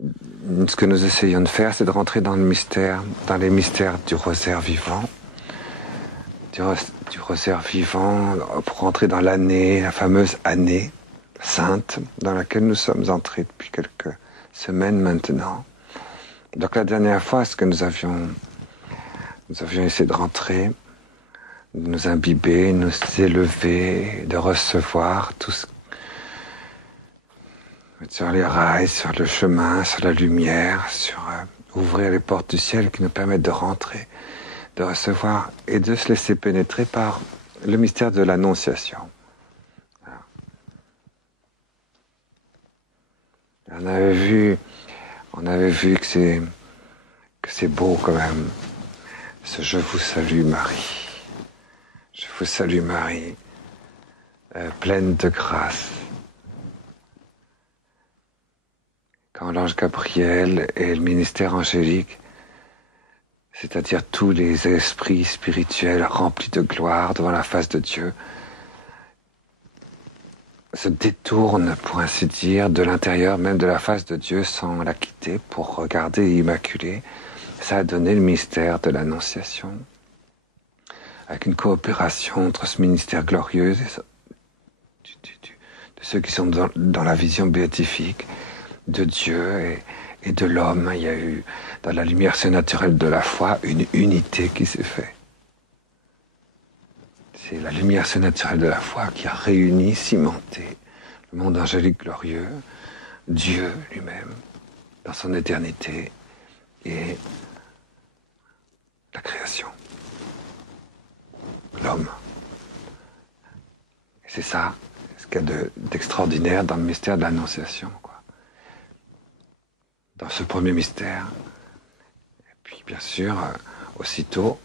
ce que nous essayons de faire, c'est de rentrer dans le mystère, dans les mystères du rosaire vivant, du rosaire vivant, pour rentrer dans l'année, la fameuse année sainte, dans laquelle nous sommes entrés depuis quelques semaines maintenant. Donc la dernière fois, ce que nous avions essayé de rentrer, de nous imbiber, nous élever, de recevoir tout ce sur les rails, sur le chemin, sur la lumière, sur ouvrir les portes du ciel qui nous permettent de rentrer, de recevoir et de se laisser pénétrer par le mystère de l'Annonciation. On avait vu que c'est beau quand même, ce Je vous salue Marie. Je vous salue Marie, pleine de grâce. Quand l'ange Gabriel et le ministère angélique, c'est-à-dire tous les esprits spirituels remplis de gloire devant la face de Dieu, se détournent, pour ainsi dire, de l'intérieur même de la face de Dieu sans la quitter pour regarder l'Immaculée, ça a donné le mystère de l'Annonciation, avec une coopération entre ce ministère glorieux de ceux qui sont dans la vision béatifique de Dieu et de l'homme. Il y a eu, dans la lumière surnaturelle de la foi, une unité qui s'est faite. C'est la lumière surnaturelle de la foi qui a réuni, cimenté le monde angélique glorieux, Dieu lui-même, dans son éternité, et la création, l'homme. Et c'est ça, ce qu'il y a d'extraordinaire dans le mystère de l'Annonciation, quoi. Dans ce premier mystère. Et puis, bien sûr, aussitôt,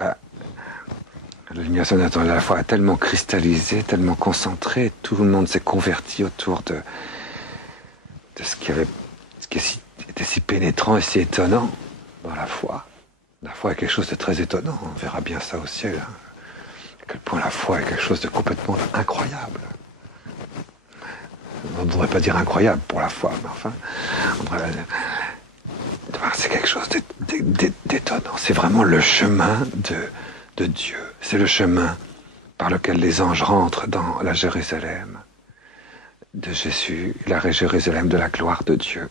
la lumière surnaturelle de la foi a tellement cristallisé, tellement concentré, tout le monde s'est converti autour de ce qui était si pénétrant et si étonnant dans la foi. La foi est quelque chose de très étonnant, on verra bien ça au ciel. Hein. À quel point la foi est quelque chose de complètement incroyable. On ne devrait pas dire incroyable pour la foi, mais enfin, c'est quelque chose d'étonnant. C'est vraiment le chemin de Dieu. C'est le chemin par lequel les anges rentrent dans la Jérusalem de Jésus, la Jérusalem de la gloire de Dieu.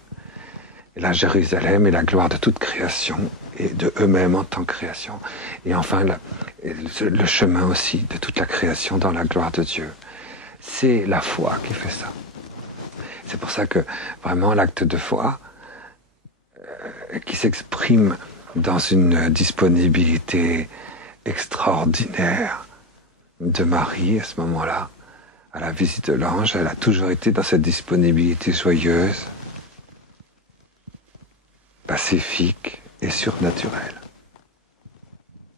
Et la Jérusalem est la gloire de toute création et de eux-mêmes en tant que création. Et enfin, le chemin aussi de toute la création dans la gloire de Dieu. C'est la foi qui fait ça. C'est pour ça que vraiment l'acte de foi qui s'exprime dans une disponibilité extraordinaire de Marie à ce moment-là, à la visite de l'ange, elle a toujours été dans cette disponibilité joyeuse, pacifique et surnaturelle.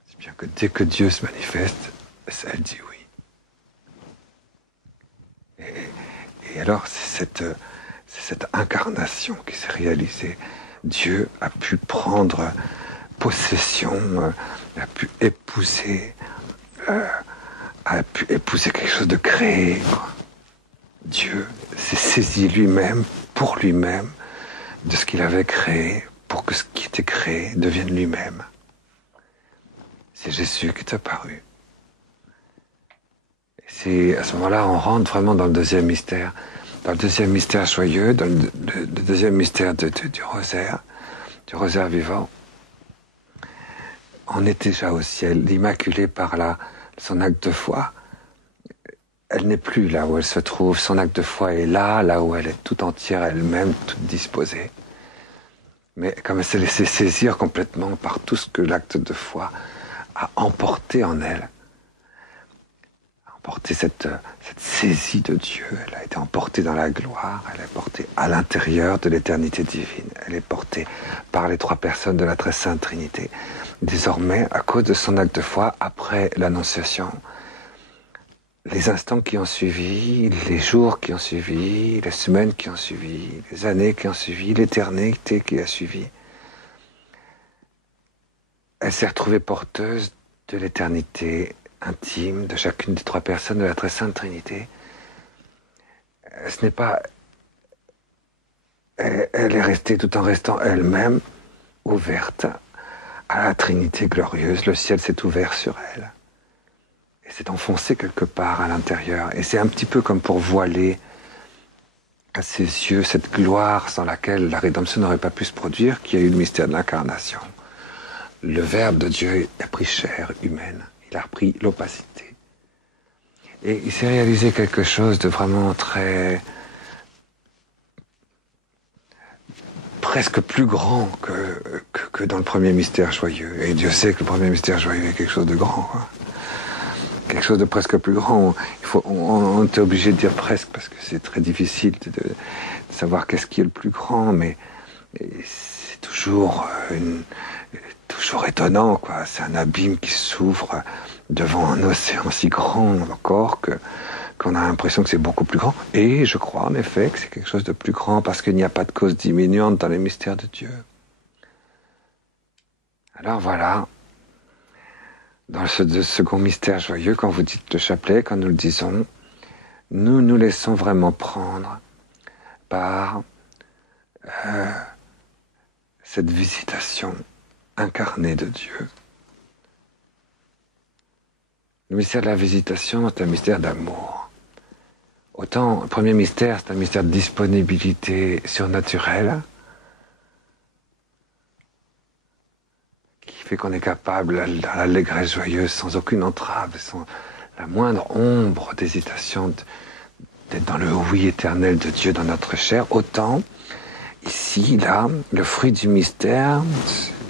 C'est bien que dès que Dieu se manifeste, elle dit oui. Et alors, c'est cette incarnation qui s'est réalisée. Dieu a pu prendre possession, a pu épouser quelque chose de créé. Quoi. Dieu s'est saisi lui-même, pour lui-même, de ce qu'il avait créé, pour que ce qui était créé devienne lui-même. C'est Jésus qui est apparu. C'est à ce moment-là, on rentre vraiment dans le deuxième mystère. Dans le deuxième mystère joyeux, dans le deuxième mystère du rosaire vivant. On est déjà au ciel, l'Immaculée par là, son acte de foi. Elle n'est plus là où elle se trouve, son acte de foi est là où elle est tout entière elle-même, toute disposée. Mais comme elle s'est laissée saisir complètement par tout ce que l'acte de foi a emporté en elle, emporté cette saisie de Dieu, elle a été emportée dans la gloire, elle est portée à l'intérieur de l'éternité divine, elle est portée par les trois personnes de la très sainte Trinité. Désormais, à cause de son acte de foi, après l'Annonciation, les instants qui ont suivi, les jours qui ont suivi, les semaines qui ont suivi, les années qui ont suivi, l'éternité qui a suivi, elle s'est retrouvée porteuse de l'éternité intime de chacune des trois personnes de la très sainte Trinité. Ce n'est pas elle est restée, tout en restant elle-même, ouverte à la Trinité glorieuse. Le ciel s'est ouvert sur elle. Et s'est enfoncé quelque part à l'intérieur. Et c'est un petit peu comme pour voiler à ses yeux cette gloire sans laquelle la rédemption n'aurait pas pu se produire, qui a eu le mystère de l'incarnation. Le Verbe de Dieu a pris chair humaine. Il a repris l'opacité. Et il s'est réalisé quelque chose de vraiment très... presque plus grand que dans le premier mystère joyeux. Et Dieu sait que le premier mystère joyeux est quelque chose de grand, quoi. Quelque chose de presque plus grand. On est obligé de dire presque parce que c'est très difficile de savoir qu'est-ce qui est le plus grand, mais c'est toujours étonnant, quoi. C'est un abîme qui s'ouvre devant un océan si grand encore qu'on a l'impression que c'est beaucoup plus grand. Et je crois en effet que c'est quelque chose de plus grand parce qu'il n'y a pas de cause diminuante dans les mystères de Dieu. Alors voilà, dans ce second mystère joyeux, quand vous dites le chapelet, quand nous le disons, nous nous laissons vraiment prendre par cette visitation incarnée de Dieu. Le mystère de la visitation est un mystère d'amour. Autant le premier mystère, c'est un mystère de disponibilité surnaturelle, qui fait qu'on est capable, dans l'allégresse joyeuse, sans aucune entrave, sans la moindre ombre d'hésitation, d'être dans le oui éternel de Dieu dans notre chair. Autant, ici, là, le fruit du mystère,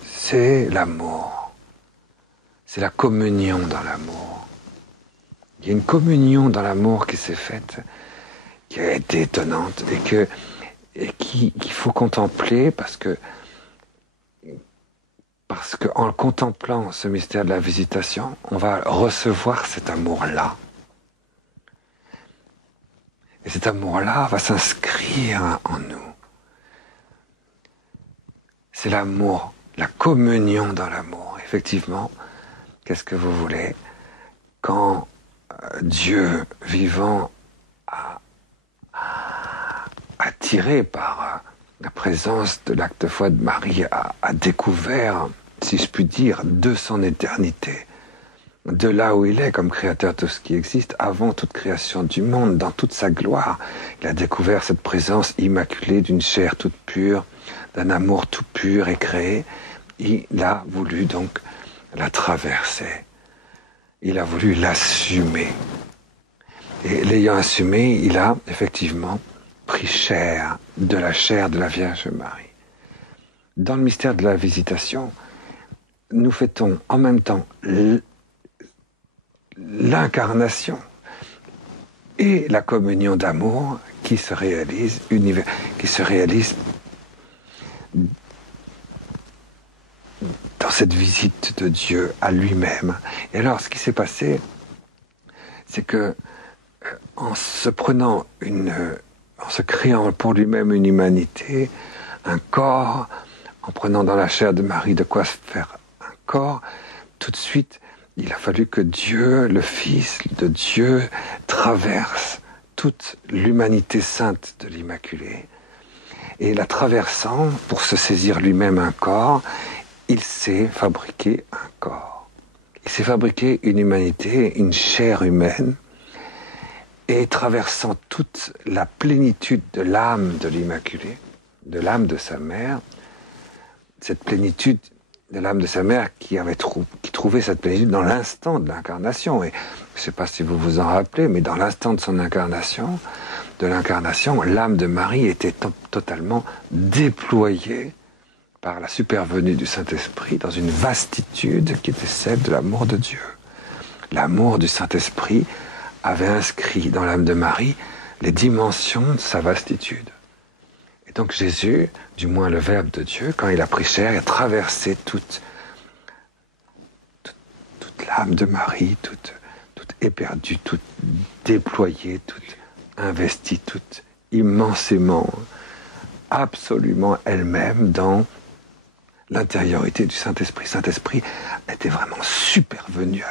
c'est l'amour. C'est la communion dans l'amour. Il y a une communion dans l'amour qui s'est faite, qui a été étonnante et qu'il faut contempler parce que en le contemplant ce mystère de la visitation, on va recevoir cet amour-là. Et cet amour-là va s'inscrire en nous. C'est l'amour, la communion dans l'amour. Effectivement, qu'est-ce que vous voulez? Quand Dieu vivant attiré par la présence de l'acte de foi de Marie, a découvert, si je puis dire, de son éternité, de là où il est comme créateur de tout ce qui existe, avant toute création du monde, dans toute sa gloire. Il a découvert cette présence immaculée d'une chair toute pure, d'un amour tout pur et créé. Il a voulu donc la traverser. Il a voulu l'assumer. Et l'ayant assumé, il a effectivement pris chair de la Vierge Marie. Dans le mystère de la visitation, nous fêtons en même temps l'incarnation et la communion d'amour qui se réalise dans cette visite de Dieu à lui-même. Et alors, ce qui s'est passé, c'est que en se créant pour lui-même une humanité, un corps, en prenant dans la chair de Marie de quoi se faire un corps, tout de suite, il a fallu que Dieu, le Fils de Dieu, traverse toute l'humanité sainte de l'Immaculée. Et la traversant, pour se saisir lui-même un corps, il s'est fabriqué un corps. Il s'est fabriqué une humanité, une chair humaine, et traversant toute la plénitude de l'âme de l'Immaculée, de l'âme de sa mère, cette plénitude de l'âme de sa mère qui trouvait cette plénitude dans l'instant de l'incarnation. Et je ne sais pas si vous vous en rappelez, mais dans l'instant de l'incarnation, l'âme de Marie était totalement déployée par la supervenue du Saint-Esprit dans une vastitude qui était celle de l'amour de Dieu. L'amour du Saint-Esprit avait inscrit dans l'âme de Marie les dimensions de sa vastitude. Et donc Jésus, du moins le Verbe de Dieu, quand il a pris chair, il a traversé toute l'âme de Marie, toute éperdue, toute déployée, toute investie, toute immensément, absolument elle-même dans l'intériorité du Saint-Esprit. Saint-Esprit était vraiment supervenu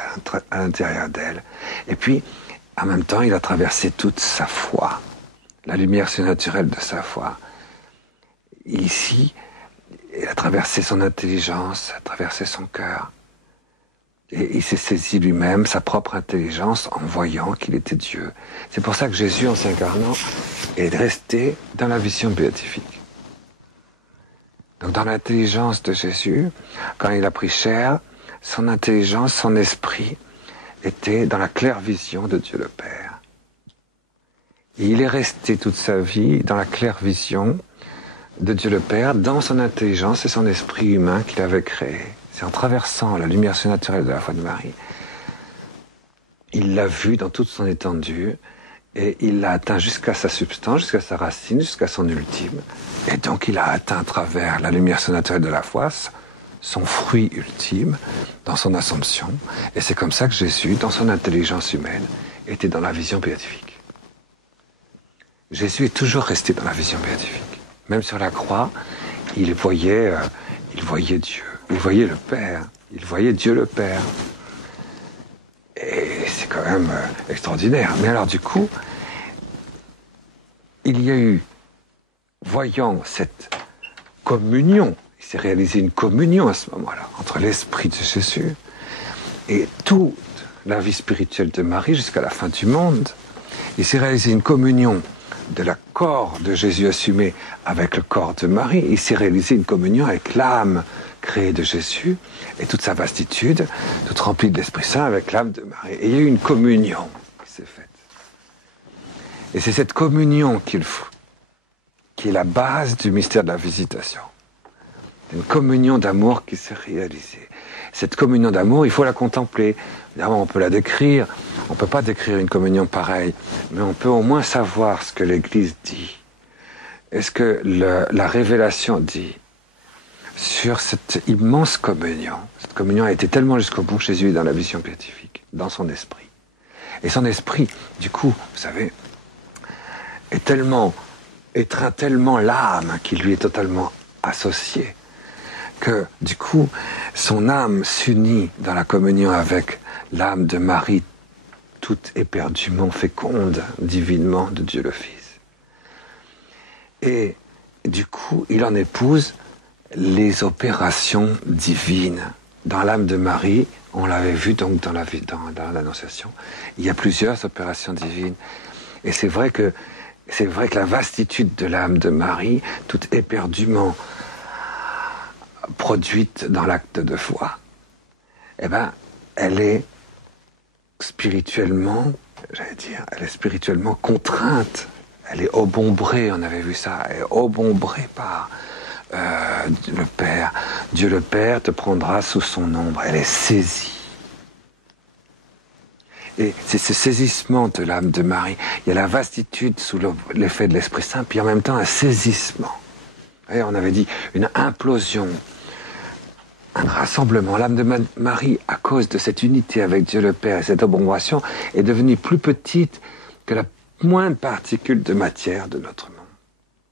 à l'intérieur d'elle. Et puis, en même temps, il a traversé toute sa foi, la lumière surnaturelle de sa foi. ici, il a traversé son intelligence, a traversé son cœur. Et il s'est saisi lui-même sa propre intelligence en voyant qu'il était Dieu. C'est pour ça que Jésus, en s'incarnant, est resté dans la vision béatifique. Donc dans l'intelligence de Jésus, quand il a pris chair, son intelligence, son esprit était dans la claire vision de Dieu le Père. Et il est resté toute sa vie dans la claire vision de Dieu le Père, dans son intelligence et son esprit humain qu'il avait créé. C'est en traversant la lumière surnaturelle de la foi de Marie, il l'a vu dans toute son étendue, et il l'a atteint jusqu'à sa substance, jusqu'à sa racine, jusqu'à son ultime. Et donc il a atteint à travers la lumière surnaturelle de la foi son fruit ultime dans son assomption. Et c'est comme ça que Jésus, dans son intelligence humaine, était dans la vision béatifique. Jésus est toujours resté dans la vision béatifique. Même sur la croix, il voyait Dieu, il voyait le Père, il voyait Dieu le Père. Et c'est quand même extraordinaire. Mais alors du coup, il y a eu, voyant cette communion, il s'est réalisé une communion à ce moment-là, entre l'Esprit de Jésus et toute la vie spirituelle de Marie jusqu'à la fin du monde. Il s'est réalisé une communion de la corps de Jésus assumé avec le corps de Marie. Il s'est réalisé une communion avec l'âme créée de Jésus et toute sa vastitude, toute remplie de l'Esprit Saint avec l'âme de Marie. Et il y a eu une communion qui s'est faite. Et c'est cette communion qui est la base du mystère de la visitation. Une communion d'amour qui s'est réalisée. Cette communion d'amour, il faut la contempler. Évidemment, on peut la décrire. On ne peut pas décrire une communion pareille, mais on peut au moins savoir ce que l'Église dit. Et ce que la révélation dit sur cette immense communion. Cette communion a été tellement jusqu'au bout, Jésus est dans la vision béatifique, dans son esprit. Et son esprit, du coup, vous savez, étreint tellement l'âme qui lui est totalement associée, que du coup, son âme s'unit dans la communion avec l'âme de Marie, toute éperdument féconde, divinement de Dieu le Fils. Et du coup, il en épouse les opérations divines. Dans l'âme de Marie, on l'avait vu donc dans l'Annonciation, il y a plusieurs opérations divines. Et c'est vrai que la vastitude de l'âme de Marie, toute éperdument produite dans l'acte de foi, eh ben, elle est spirituellement, elle est spirituellement contrainte. Elle est obombrée, on avait vu ça, elle est obombrée par le Père. Dieu le Père te prendra sous son ombre. Elle est saisie. Et c'est ce saisissement de l'âme de Marie. Il y a la vastitude sous l'effet de l'Esprit Saint, puis en même temps un saisissement. Et on avait dit une implosion, un rassemblement. L'âme de Marie, à cause de cette unité avec Dieu le Père et cette obombration, est devenue plus petite que la moindre particule de matière de notre monde.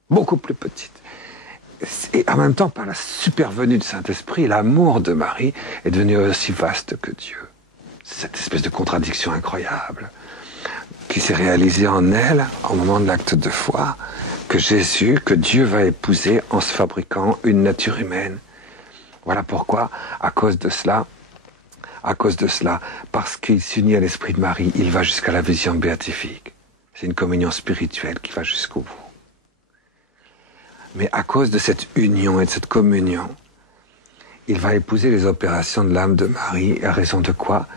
Beaucoup plus petite. Et en même temps, par la supervenue du Saint-Esprit, l'amour de Marie est devenu aussi vaste que Dieu. Cette espèce de contradiction incroyable qui s'est réalisée en elle au moment de l'acte de foi, que Dieu va épouser en se fabriquant une nature humaine. Voilà pourquoi, à cause de cela, parce qu'il s'unit à l'Esprit de Marie, il va jusqu'à la vision béatifique. C'est une communion spirituelle qui va jusqu'au bout. Mais à cause de cette union et de cette communion, il va épouser les opérations de l'âme de Marie, à raison de quoi?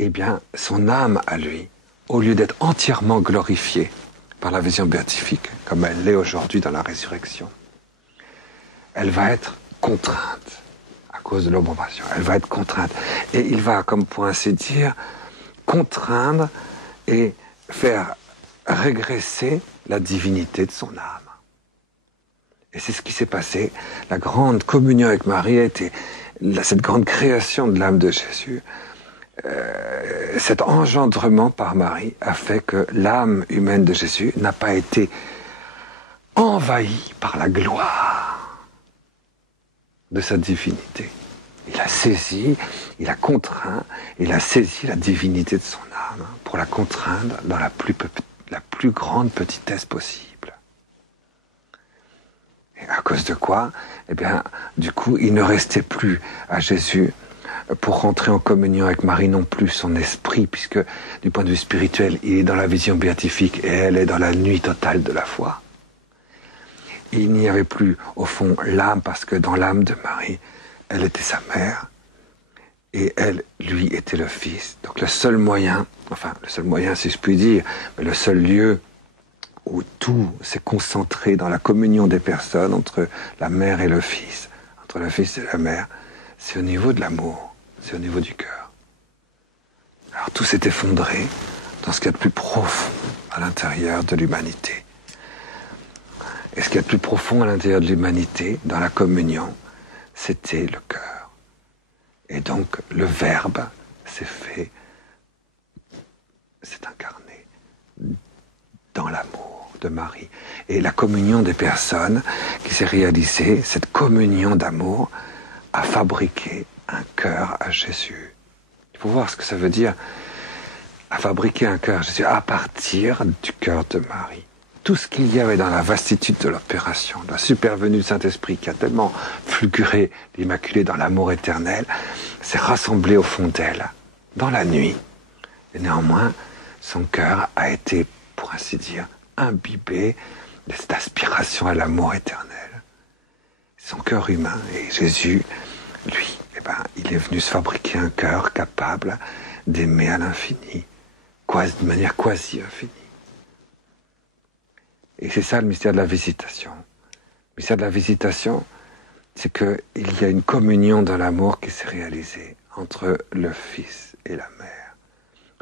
Eh bien, son âme à lui, au lieu d'être entièrement glorifiée par la vision béatifique, comme elle l'est aujourd'hui dans la résurrection, elle va être contrainte à cause de l'obombration. Elle va être contrainte. Et il va, comme pour ainsi dire, contraindre et faire régresser la divinité de son âme. Et c'est ce qui s'est passé. La grande communion avec Marie a été cette grande création de l'âme de Jésus. Cet engendrement par Marie a fait que l'âme humaine de Jésus n'a pas été envahie par la gloire de sa divinité. Il a saisi, il a contraint, il a saisi la divinité de son âme pour la contraindre dans la plus grande petitesse possible. À cause de quoi? Eh bien, du coup, il ne restait plus à Jésus pour rentrer en communion avec Marie non plus son esprit, puisque du point de vue spirituel, il est dans la vision béatifique et elle est dans la nuit totale de la foi. Il n'y avait plus, au fond, l'âme, parce que dans l'âme de Marie, elle était sa mère, et elle, lui, était le Fils. Donc le seul moyen, si je puis dire, mais le seul lieu où tout s'est concentré dans la communion des personnes entre la mère et le Fils, entre le Fils et la mère, c'est au niveau de l'amour, c'est au niveau du cœur. Alors tout s'est effondré dans ce qu'il y a de plus profond à l'intérieur de l'humanité. Et ce qu'il y a de plus profond à l'intérieur de l'humanité, dans la communion, c'était le cœur. Et donc le Verbe s'est incarné dans l'amour de Marie. Et la communion des personnes qui s'est réalisée, cette communion d'amour, a fabriqué un cœur à Jésus. Il faut voir ce que ça veut dire, à fabriquer un cœur à Jésus, à partir du cœur de Marie. Tout ce qu'il y avait dans la vastitude de l'opération, la supervenue du Saint-Esprit qui a tellement fulguré l'Immaculée dans l'amour éternel, s'est rassemblé au fond d'elle, dans la nuit. Et néanmoins, son cœur a été, pour ainsi dire, imbibé de cette aspiration à l'amour éternel. Son cœur humain, et Jésus, lui, il est venu se fabriquer un cœur capable d'aimer à l'infini, de manière quasi infinie. Et c'est ça le mystère de la visitation. Le mystère de la visitation, c'est qu'il y a une communion dans l'amour qui s'est réalisée entre le Fils et la Mère.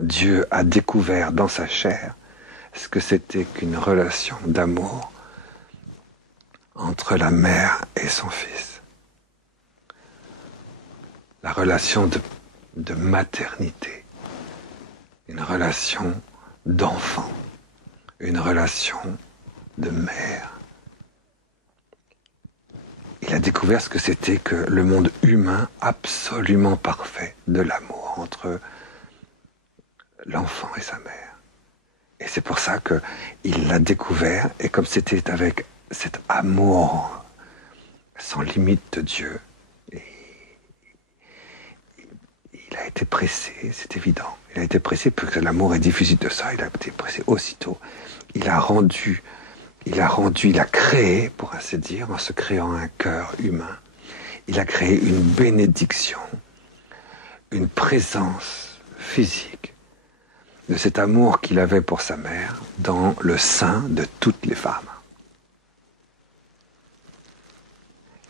Dieu a découvert dans sa chair ce que c'était qu'une relation d'amour entre la Mère et son Fils. La relation de maternité, une relation d'enfant, une relation de mère. Il a découvert ce que c'était que le monde humain absolument parfait de l'amour entre l'enfant et sa mère. Et c'est pour ça qu'il l'a découvert, et comme c'était avec cet amour sans limite de Dieu, il a été pressé, c'est évident. Il a été pressé, parce que l'amour est difficile de ça, il a été pressé aussitôt. Il a créé, pour ainsi dire, en se créant un cœur humain, il a créé une bénédiction, une présence physique de cet amour qu'il avait pour sa mère dans le sein de toutes les femmes.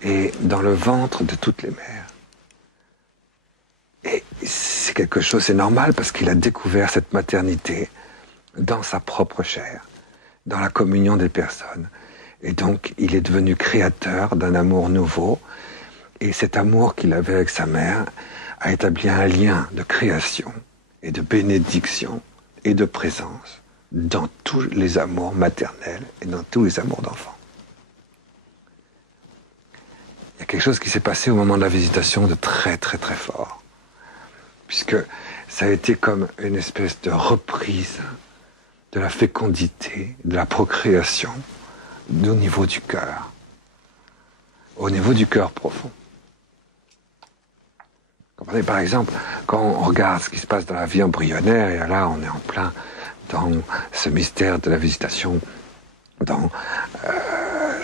Et dans le ventre de toutes les mères. Et c'est quelque chose, c'est normal, parce qu'il a découvert cette maternité dans sa propre chair, dans la communion des personnes. Et donc, il est devenu créateur d'un amour nouveau. Et cet amour qu'il avait avec sa mère a établi un lien de création et de bénédiction et de présence dans tous les amours maternels et dans tous les amours d'enfants. Il y a quelque chose qui s'est passé au moment de la visitation de très très très fort. Puisque ça a été comme une espèce de reprise de la fécondité, de la procréation, au niveau du cœur, au niveau du cœur profond. Comprenez, par exemple, quand on regarde ce qui se passe dans la vie embryonnaire, et là on est en plein dans ce mystère de la visitation, dans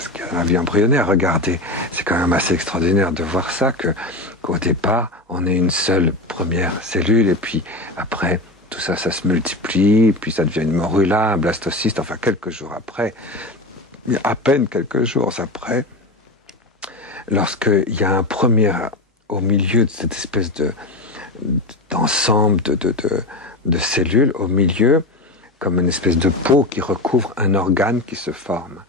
ce qu'il y a dans la vie embryonnaire, regardez, c'est quand même assez extraordinaire de voir ça, qu'au départ, on est une seule première cellule, et puis après, tout ça, ça se multiplie, puis ça devient une morula, un blastocyste, enfin quelques jours après, à peine quelques jours après, lorsqu'il y a un premier, au milieu de cette espèce d'ensemble de cellules, au milieu, comme une espèce de peau qui recouvre un organe qui se forme.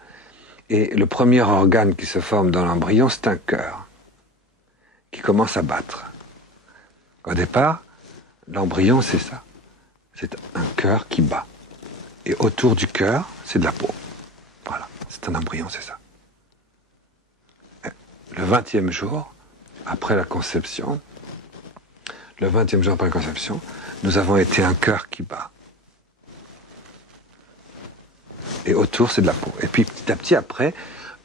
Et le premier organe qui se forme dans l'embryon, c'est un cœur, qui commence à battre. Au départ, l'embryon, c'est ça. C'est un cœur qui bat. Et autour du cœur, c'est de la peau. Voilà, c'est un embryon, c'est ça. Le 20e jour, après la conception, nous avons été un cœur qui bat. Et autour, c'est de la peau. Et puis, petit à petit, après,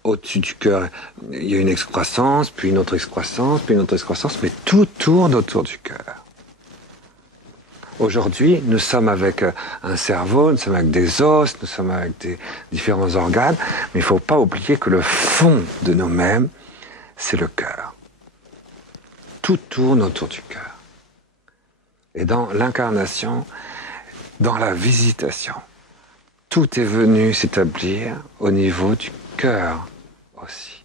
au-dessus du cœur, il y a une excroissance, puis une autre excroissance, puis une autre excroissance, mais tout tourne autour du cœur. Aujourd'hui, nous sommes avec un cerveau, nous sommes avec des os, nous sommes avec des différents organes, mais il ne faut pas oublier que le fond de nous-mêmes, c'est le cœur. Tout tourne autour du cœur. Et dans l'incarnation, dans la visitation, tout est venu s'établir au niveau du cœur aussi.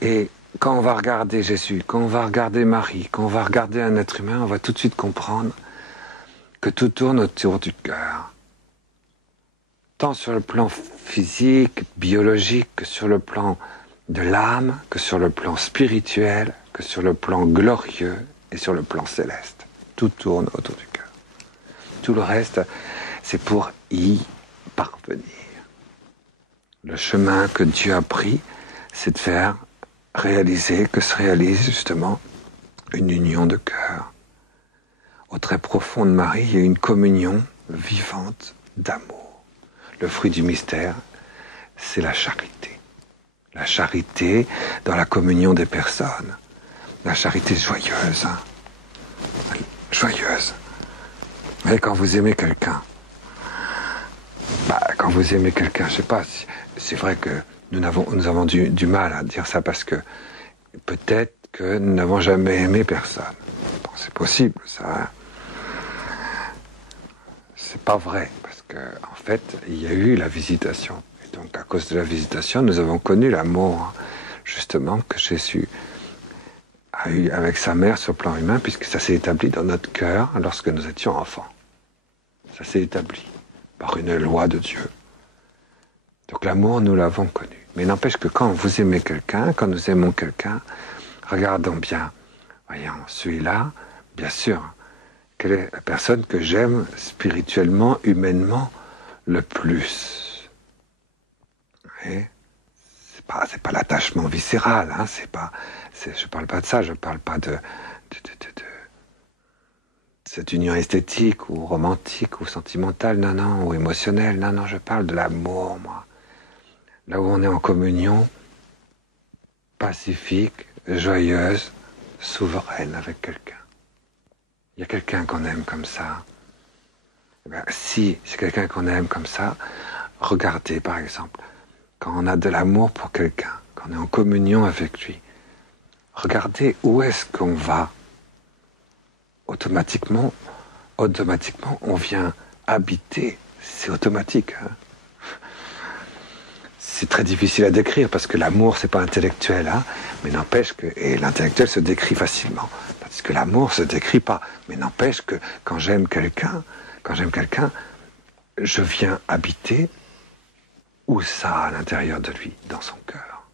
Et quand on va regarder Jésus, quand on va regarder Marie, quand on va regarder un être humain, on va tout de suite comprendre que tout tourne autour du cœur. Tant sur le plan physique, biologique, que sur le plan de l'âme, que sur le plan spirituel, que sur le plan glorieux et sur le plan céleste. Tout tourne autour du cœur. Tout le reste, c'est pour y parvenir. Le chemin que Dieu a pris, c'est de faire réaliser, que se réalise justement une union de cœur. Au très profond de Marie, il y a une communion vivante d'amour. Le fruit du mystère, c'est la charité. La charité dans la communion des personnes. La charité joyeuse. Hein. Joyeuse. Mais quand vous aimez quelqu'un, quand vous aimez quelqu'un, je sais pas, c'est vrai que nous avons du mal à dire ça parce que peut-être que nous n'avons jamais aimé personne. Bon, c'est possible, ça. Hein. C'est pas vrai, parce que en fait, il y a eu la visitation. Et donc, à cause de la visitation, nous avons connu l'amour, justement, que Jésus a eu avec sa mère sur le plan humain, puisque ça s'est établi dans notre cœur lorsque nous étions enfants. Ça s'est établi par une loi de Dieu. Donc l'amour, nous l'avons connu. Mais n'empêche que quand vous aimez quelqu'un, quand nous aimons quelqu'un, regardons bien. Voyons, celui-là, bien sûr, quelle est la personne que j'aime spirituellement, humainement, le plus? Et c'est pas l'attachement viscéral, hein, je parle pas de ça, je parle pas de cette union esthétique ou romantique ou sentimentale, non, ou émotionnelle, non, je parle de l'amour, moi. Là où on est en communion, pacifique, joyeuse, souveraine avec quelqu'un. Il y a quelqu'un qu'on aime comme ça. Si c'est quelqu'un qu'on aime comme ça, regardez par exemple, quand on a de l'amour pour quelqu'un, quand on est en communion avec lui, regardez où est-ce qu'on va. Automatiquement, on vient habiter. C'est automatique. Hein. C'est très difficile à décrire parce que l'amour, c'est pas intellectuel, hein, mais n'empêche que, et l'intellectuel se décrit facilement, parce que l'amour se décrit pas, mais n'empêche que quand j'aime quelqu'un, je viens habiter où ça à l'intérieur de lui, dans son cœur.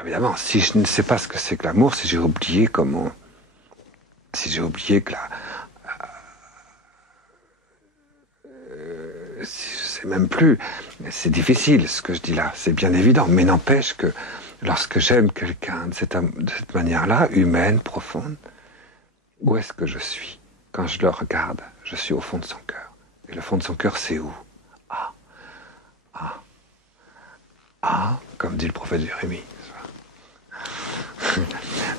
Évidemment, si je ne sais pas ce que c'est que l'amour, si j'ai oublié comment, si j'ai oublié que si je sais même plus, c'est difficile ce que je dis là, c'est bien évident, mais n'empêche que lorsque j'aime quelqu'un de cette manière-là, humaine, profonde, où est-ce que je suis? Quand je le regarde, je suis au fond de son cœur. Et le fond de son cœur, c'est où? Comme dit le prophète Jérémie.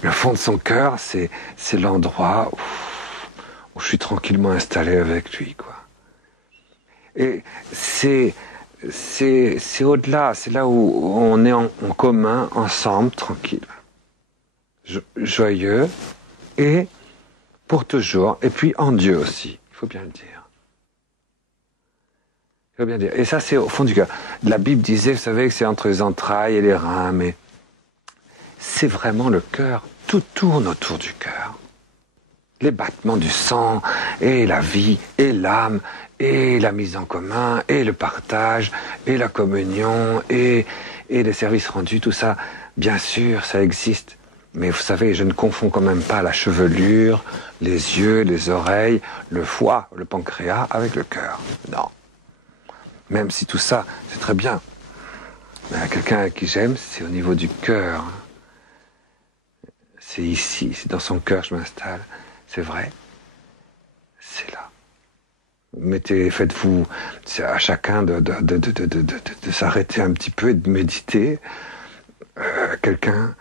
Le fond de son cœur, c'est l'endroit où je suis tranquillement installé avec lui, quoi. Et c'est au-delà, c'est là où on est en commun, ensemble, tranquille, joyeux, et pour toujours, et puis en Dieu aussi, il faut bien le dire. Il faut bien dire. Et ça, c'est au fond du cœur. La Bible disait, vous savez, que c'est entre les entrailles et les reins, mais c'est vraiment le cœur. Tout tourne autour du cœur. Les battements du sang, et la vie, et l'âme, et la mise en commun, et le partage, et la communion, et les services rendus, tout ça, bien sûr, ça existe. Mais vous savez, je ne confonds quand même pas la chevelure, les yeux, les oreilles, le foie, le pancréas avec le cœur. Non. Même si tout ça, c'est très bien. Mais quelqu'un à qui j'aime, c'est au niveau du cœur. C'est ici, c'est dans son cœur que je m'installe. C'est vrai. C'est là. Faites-vous à chacun de s'arrêter un petit peu et de méditer. Quelqu'un,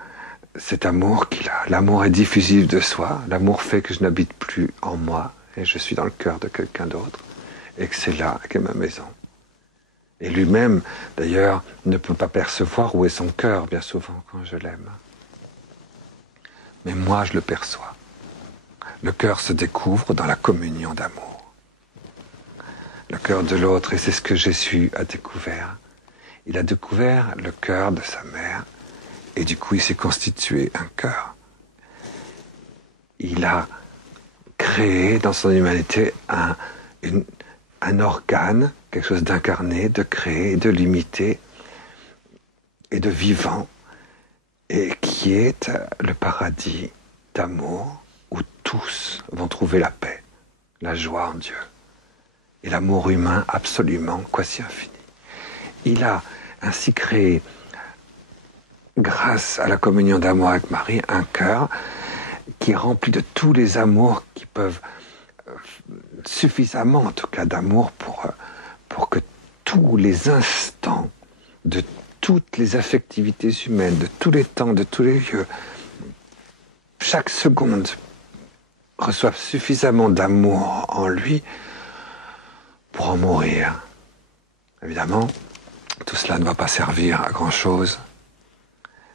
cet amour qu'il a, l'amour est diffusif de soi, l'amour fait que je n'habite plus en moi et je suis dans le cœur de quelqu'un d'autre et que c'est là qu'est ma maison. Et lui-même, d'ailleurs, ne peut pas percevoir où est son cœur bien souvent quand je l'aime. Mais moi, je le perçois. Le cœur se découvre dans la communion d'amour. Le cœur de l'autre, et c'est ce que Jésus a découvert. Il a découvert le cœur de sa mère, et du coup il s'est constitué un cœur. Il a créé dans son humanité un organe, quelque chose d'incarné, de créé, de limité, et de vivant, et qui est le paradis d'amour, où tous vont trouver la paix, la joie en Dieu. Et l'amour humain absolument quasi infini. Il a ainsi créé, grâce à la communion d'amour avec Marie, un cœur qui est rempli de tous les amours qui peuvent, suffisamment en tout cas d'amour pour que tous les instants de toutes les affectivités humaines, de tous les temps, de tous les lieux, chaque seconde reçoive suffisamment d'amour en lui pour en mourir. Évidemment, tout cela ne va pas servir à grand-chose,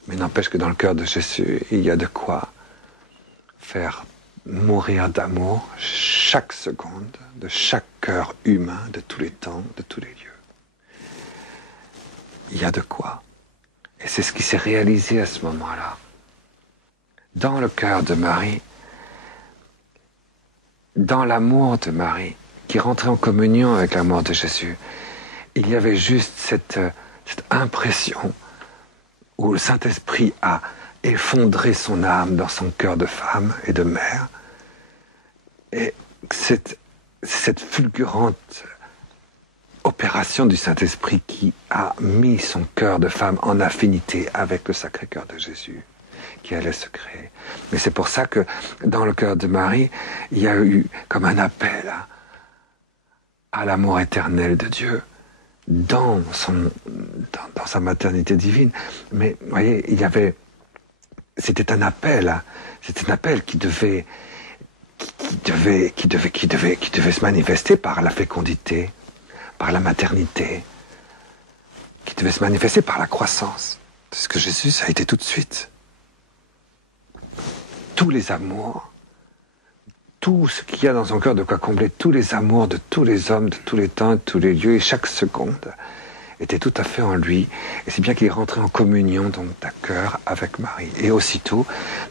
mais n'empêche que dans le cœur de Jésus, il y a de quoi faire mourir d'amour chaque seconde, de chaque cœur humain, de tous les temps, de tous les lieux. Il y a de quoi. Et c'est ce qui s'est réalisé à ce moment-là. Dans le cœur de Marie, dans l'amour de Marie, qui rentrait en communion avec l'amour de Jésus, il y avait juste cette impression où le Saint-Esprit a effondré son âme dans son cœur de femme et de mère. Et cette fulgurante opération du Saint-Esprit qui a mis son cœur de femme en affinité avec le Sacré-Cœur de Jésus, qui allait se créer. Mais c'est pour ça que dans le cœur de Marie, il y a eu comme un appel à l'amour éternel de Dieu dans sa maternité divine. Mais vous voyez, c'était un appel qui devait se manifester par la fécondité, par la maternité, qui devait se manifester par la croissance. C'est ce que Jésus a été tout de suite. Tous les amours, tout ce qu'il y a dans son cœur, de quoi combler tous les amours de tous les hommes, de tous les temps, de tous les lieux, et chaque seconde était tout à fait en lui. Et c'est bien qu'il est rentré en communion donc d'un cœur avec Marie. Et aussitôt,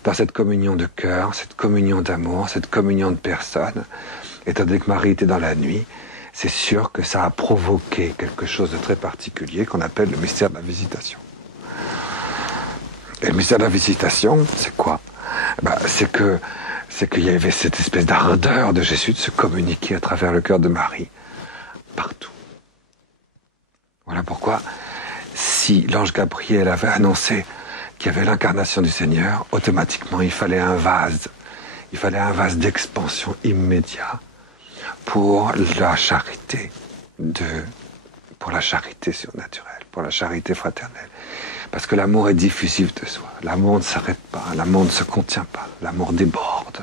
dans cette communion de cœur, cette communion d'amour, cette communion de personnes, étant donné que Marie était dans la nuit, c'est sûr que ça a provoqué quelque chose de très particulier qu'on appelle le mystère de la visitation. Et le mystère de la visitation, c'est quoi ? C'est qu'il y avait cette espèce d'ardeur de Jésus de se communiquer à travers le cœur de Marie, partout. Voilà pourquoi, si l'ange Gabriel avait annoncé qu'il y avait l'incarnation du Seigneur, automatiquement il fallait un vase d'expansion immédiat pour la charité surnaturelle, pour la charité fraternelle. Parce que l'amour est diffusif de soi. L'amour ne s'arrête pas, l'amour ne se contient pas, l'amour déborde,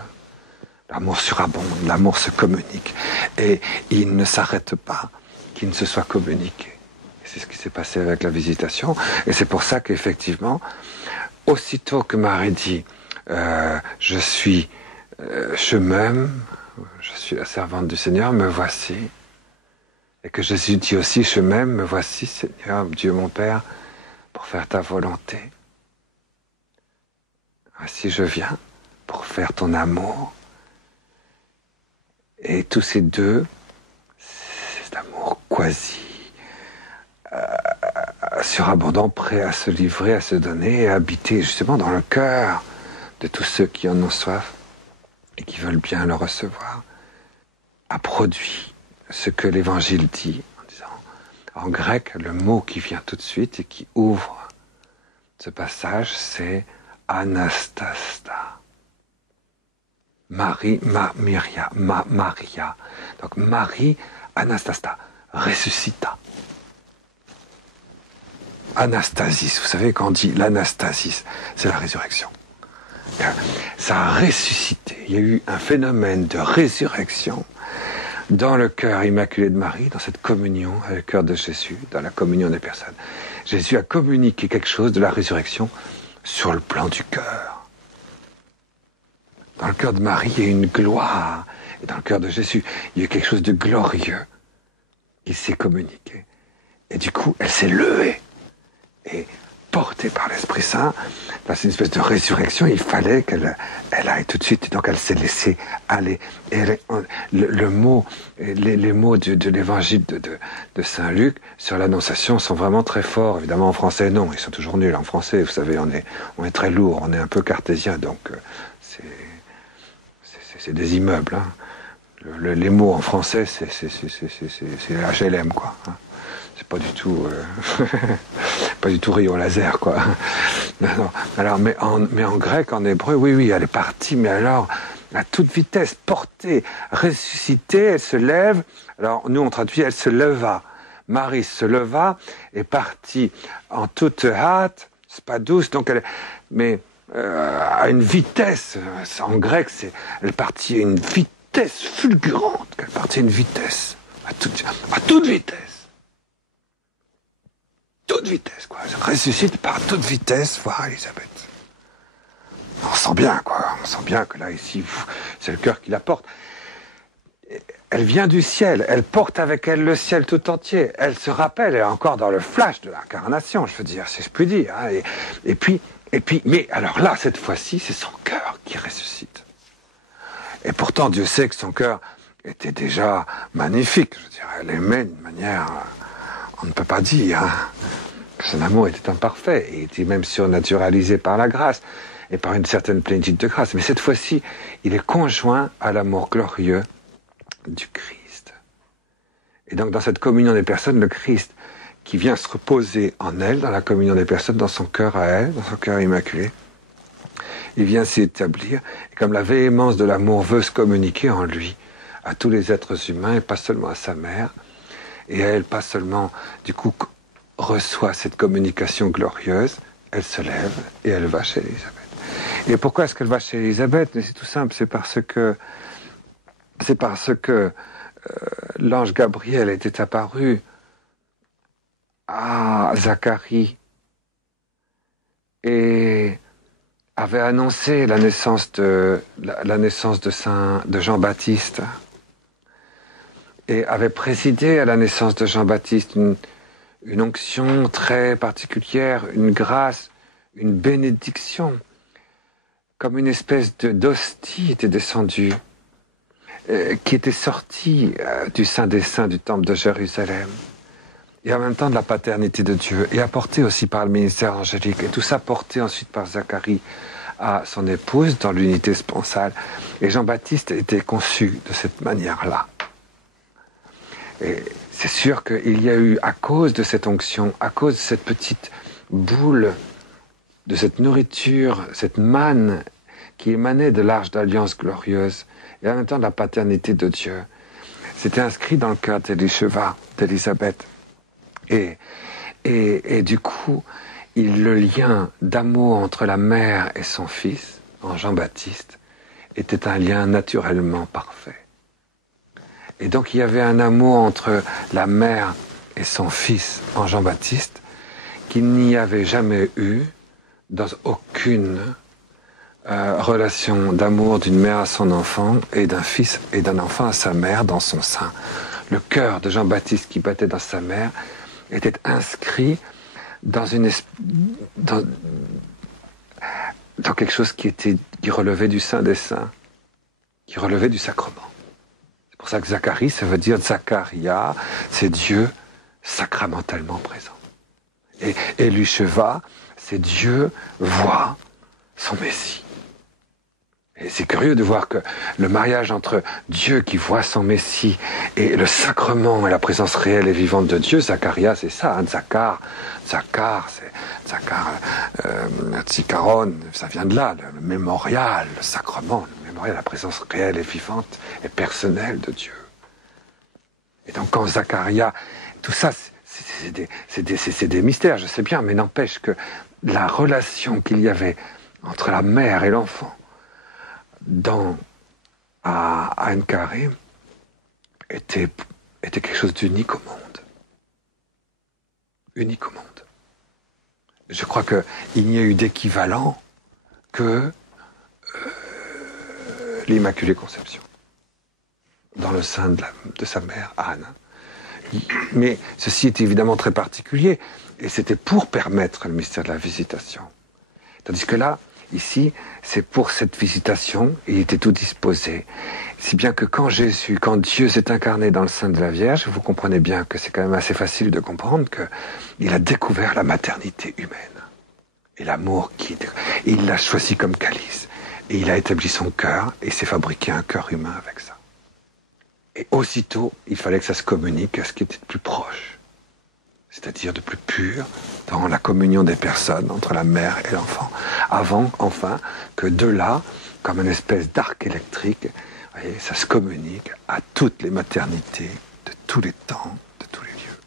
l'amour surabonde, l'amour se communique. Et il ne s'arrête pas qu'il ne se soit communiqué. Et c'est ce qui s'est passé avec la visitation. Et c'est pour ça qu'effectivement, aussitôt que Marie dit je suis la servante du Seigneur, me voici. Et que Jésus dit aussi, je m'aime, me voici, Seigneur, Dieu mon Père, pour faire ta volonté. Voici, je viens pour faire ton amour. Et tous ces deux, cet amour quasi surabondant, prêt à se livrer, à se donner et à habiter justement dans le cœur de tous ceux qui en ont soif et qui veulent bien le recevoir, a produit ce que l'Évangile dit, en disant, en grec, le mot qui vient tout de suite et qui ouvre ce passage, c'est anastasta. Maria. Donc Marie, Anastasta, ressuscita. Anastasis, vous savez quand on dit l'anastasis, c'est la résurrection. Ça a ressuscité. Il y a eu un phénomène de résurrection dans le cœur immaculé de Marie, dans cette communion avec le cœur de Jésus, dans la communion des personnes. Jésus a communiqué quelque chose de la résurrection sur le plan du cœur. Dans le cœur de Marie, il y a une gloire. Et dans le cœur de Jésus, il y a quelque chose de glorieux qui s'est communiqué. Et du coup, elle s'est levée. Et portée par l'Esprit Saint, dans une espèce de résurrection, il fallait qu'elle aille tout de suite. Et donc elle s'est laissée aller. Et les mots de l'évangile de Saint Luc sur l'Annonciation sont vraiment très forts. Évidemment en français, non, ils sont toujours nuls en français. Vous savez, on est très lourd, on est un peu cartésien, donc c'est des immeubles. Hein. Les mots en français, c'est HLM, quoi. Hein. C'est pas du tout pas du tout rayon laser, quoi. Non. Alors mais en grec, en hébreu, oui, elle est partie, mais alors à toute vitesse, portée, ressuscitée, elle se lève. Alors nous on traduit, elle se leva. Marie se leva et partit en toute hâte. C'est pas douce, donc à une vitesse. En grec, elle partit à une vitesse fulgurante. Elle partit à une vitesse, à toute vitesse. Toute vitesse, quoi. Elle ressuscite par toute vitesse, voir Élisabeth. On sent bien, quoi. On sent bien que là, ici, c'est le cœur qui la porte. Elle vient du ciel. Elle porte avec elle le ciel tout entier. Elle se rappelle, elle est encore dans le flash de l'incarnation, je veux dire, si je puis dire. Hein. Et puis, mais alors là, cette fois-ci, c'est son cœur qui ressuscite. Et pourtant, Dieu sait que son cœur était déjà magnifique. Je veux dire, elle aimait d'une manière... On ne peut pas dire hein, que son amour était imparfait et était même surnaturalisé par la grâce et par une certaine plénitude de grâce. Mais cette fois-ci, il est conjoint à l'amour glorieux du Christ. Et donc dans cette communion des personnes, le Christ qui vient se reposer en elle, dans la communion des personnes, dans son cœur à elle, dans son cœur immaculé, il vient s'y établir. Et comme la véhémence de l'amour veut se communiquer en lui à tous les êtres humains et pas seulement à sa mère, et elle, pas seulement, du coup, reçoit cette communication glorieuse, elle se lève et elle va chez Élisabeth. Et pourquoi est-ce qu'elle va chez Élisabeth? Mais c'est tout simple, c'est parce que l'ange Gabriel était apparu à Zacharie et avait annoncé la naissance de Jean-Baptiste. Et avait présidé à la naissance de Jean-Baptiste une onction très particulière, une grâce, une bénédiction, comme une espèce d'hostie était descendue, qui était sortie du Saint des Saints du temple de Jérusalem, et en même temps de la paternité de Dieu, et apportée aussi par le ministère angélique, et tout ça porté ensuite par Zacharie à son épouse dans l'unité sponsale. Et Jean-Baptiste était conçu de cette manière-là. Et c'est sûr qu'il y a eu, à cause de cette onction, à cause de cette petite boule, de cette nourriture, cette manne qui émanait de l'arche d'alliance glorieuse, et en même temps de la paternité de Dieu, c'était inscrit dans le cœur d'Élisabeth. Et du coup, le lien d'amour entre la mère et son fils, en Jean-Baptiste, était un lien naturellement parfait. Et donc il y avait un amour entre la mère et son fils en Jean-Baptiste qu'il n'y avait jamais eu dans aucune relation d'amour d'une mère à son enfant et d'un fils et d'un enfant à sa mère dans son sein. Le cœur de Jean-Baptiste qui battait dans sa mère était inscrit dans quelque chose qui relevait du Saint des Saints, qui relevait du sacrement. C'est pour ça que Zacharie, ça veut dire Zacharia, c'est Dieu sacramentellement présent. Et Élusheva, c'est Dieu voit son Messie. Et c'est curieux de voir que le mariage entre Dieu qui voit son Messie et le sacrement et la présence réelle et vivante de Dieu, Zacharia, c'est ça, hein, Zikaron, ça vient de là, le mémorial, le sacrement, le mémorial, la présence réelle et vivante et personnelle de Dieu. Et donc quand Zacharia, tout ça, c'est des mystères, je sais bien, mais n'empêche que la relation qu'il y avait entre la mère et l'enfant à Ein-Karim était quelque chose d'unique au monde. Unique au monde. Je crois qu'il n'y a eu d'équivalent que l'Immaculée Conception dans le sein de sa mère, Anne. Mais ceci est évidemment très particulier, et c'était pour permettre le mystère de la visitation. Tandis que là, ici, c'est pour cette visitation, il était tout disposé. Si bien que quand Dieu s'est incarné dans le sein de la Vierge, vous comprenez bien que c'est quand même assez facile de comprendre qu'il a découvert la maternité humaine. Et l'amour et il l'a choisi comme calice. Et il a établi son cœur, et s'est fabriqué un cœur humain avec ça. Et aussitôt, il fallait que ça se communique à ce qui était de plus proche, c'est-à-dire de plus pur, dans la communion des personnes entre la mère et l'enfant, avant, enfin, que de là, comme une espèce d'arc électrique, vous voyez, ça se communique à toutes les maternités, de tous les temps, de tous les lieux.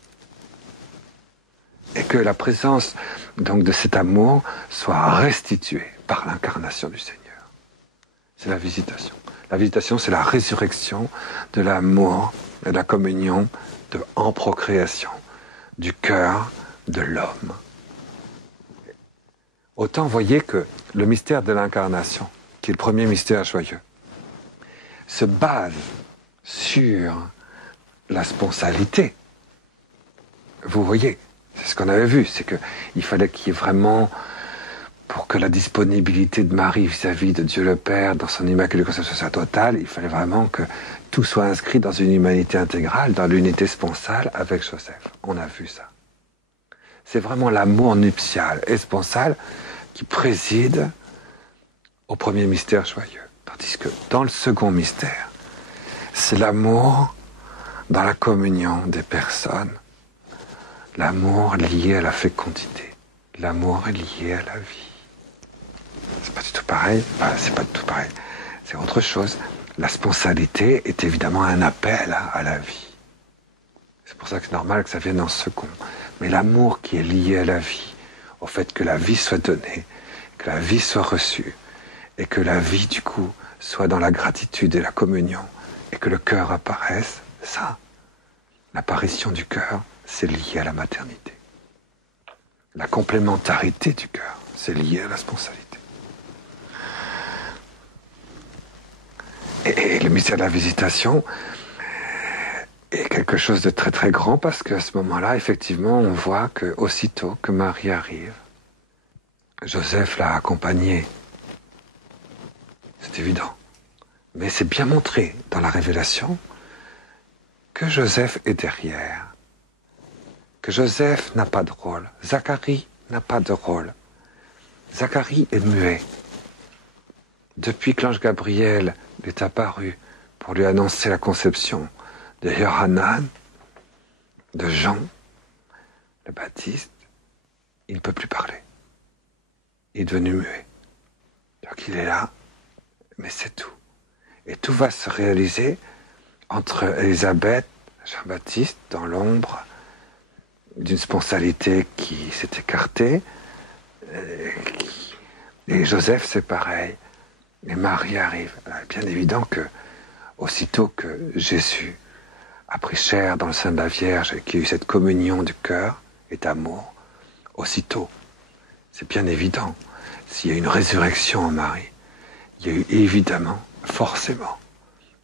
Et que la présence, donc, de cet amour soit restituée par l'incarnation du Seigneur. C'est la visitation. La visitation, c'est la résurrection de l'amour et de la communion en procréation du cœur de l'homme. Autant voyez que le mystère de l'incarnation, qui est le premier mystère joyeux, se base sur la sponsalité. Vous voyez, c'est ce qu'on avait vu, c'est qu'il fallait qu'il y ait vraiment, pour que la disponibilité de Marie vis-à-vis de Dieu le Père dans son Immaculée Conception soit totale, il fallait vraiment que tout soit inscrit dans une humanité intégrale, dans l'unité sponsale avec Joseph. On a vu ça. C'est vraiment l'amour nuptial et sponsal qui préside au premier mystère joyeux. Tandis que dans le second mystère, c'est l'amour dans la communion des personnes, l'amour lié à la fécondité, l'amour lié à la vie. C'est pas du tout pareil, c'est pas du tout pareil, c'est autre chose. La sponsalité est évidemment un appel à la vie. C'est pour ça que c'est normal que ça vienne en second. Mais l'amour qui est lié à la vie, au fait que la vie soit donnée, que la vie soit reçue, et que la vie, du coup, soit dans la gratitude et la communion, et que le cœur apparaisse, ça, l'apparition du cœur, c'est lié à la maternité. La complémentarité du cœur, c'est lié à la sponsalité. Et le mystère de la visitation est quelque chose de très très grand, parce qu'à ce moment-là, effectivement, on voit que aussitôt que Marie arrive, Joseph l'a accompagnée. C'est évident. Mais c'est bien montré dans la révélation que Joseph est derrière. Que Joseph n'a pas de rôle. Zacharie n'a pas de rôle. Zacharie est muet. Depuis que l'ange Gabriel lui est apparu pour lui annoncer la conception de Yohanan, de Jean, le Baptiste, il ne peut plus parler. Il est devenu muet. Donc il est là, mais c'est tout. Et tout va se réaliser entre Élisabeth, Jean-Baptiste, dans l'ombre d'une spontanéité qui s'est écartée, et Joseph, c'est pareil. Et Marie arrive. Alors, bien évident que, aussitôt que Jésus a pris chair dans le sein de la Vierge et qu'il y a eu cette communion du cœur et d'amour, aussitôt, c'est bien évident, s'il y a une résurrection en Marie, il y a eu évidemment, forcément,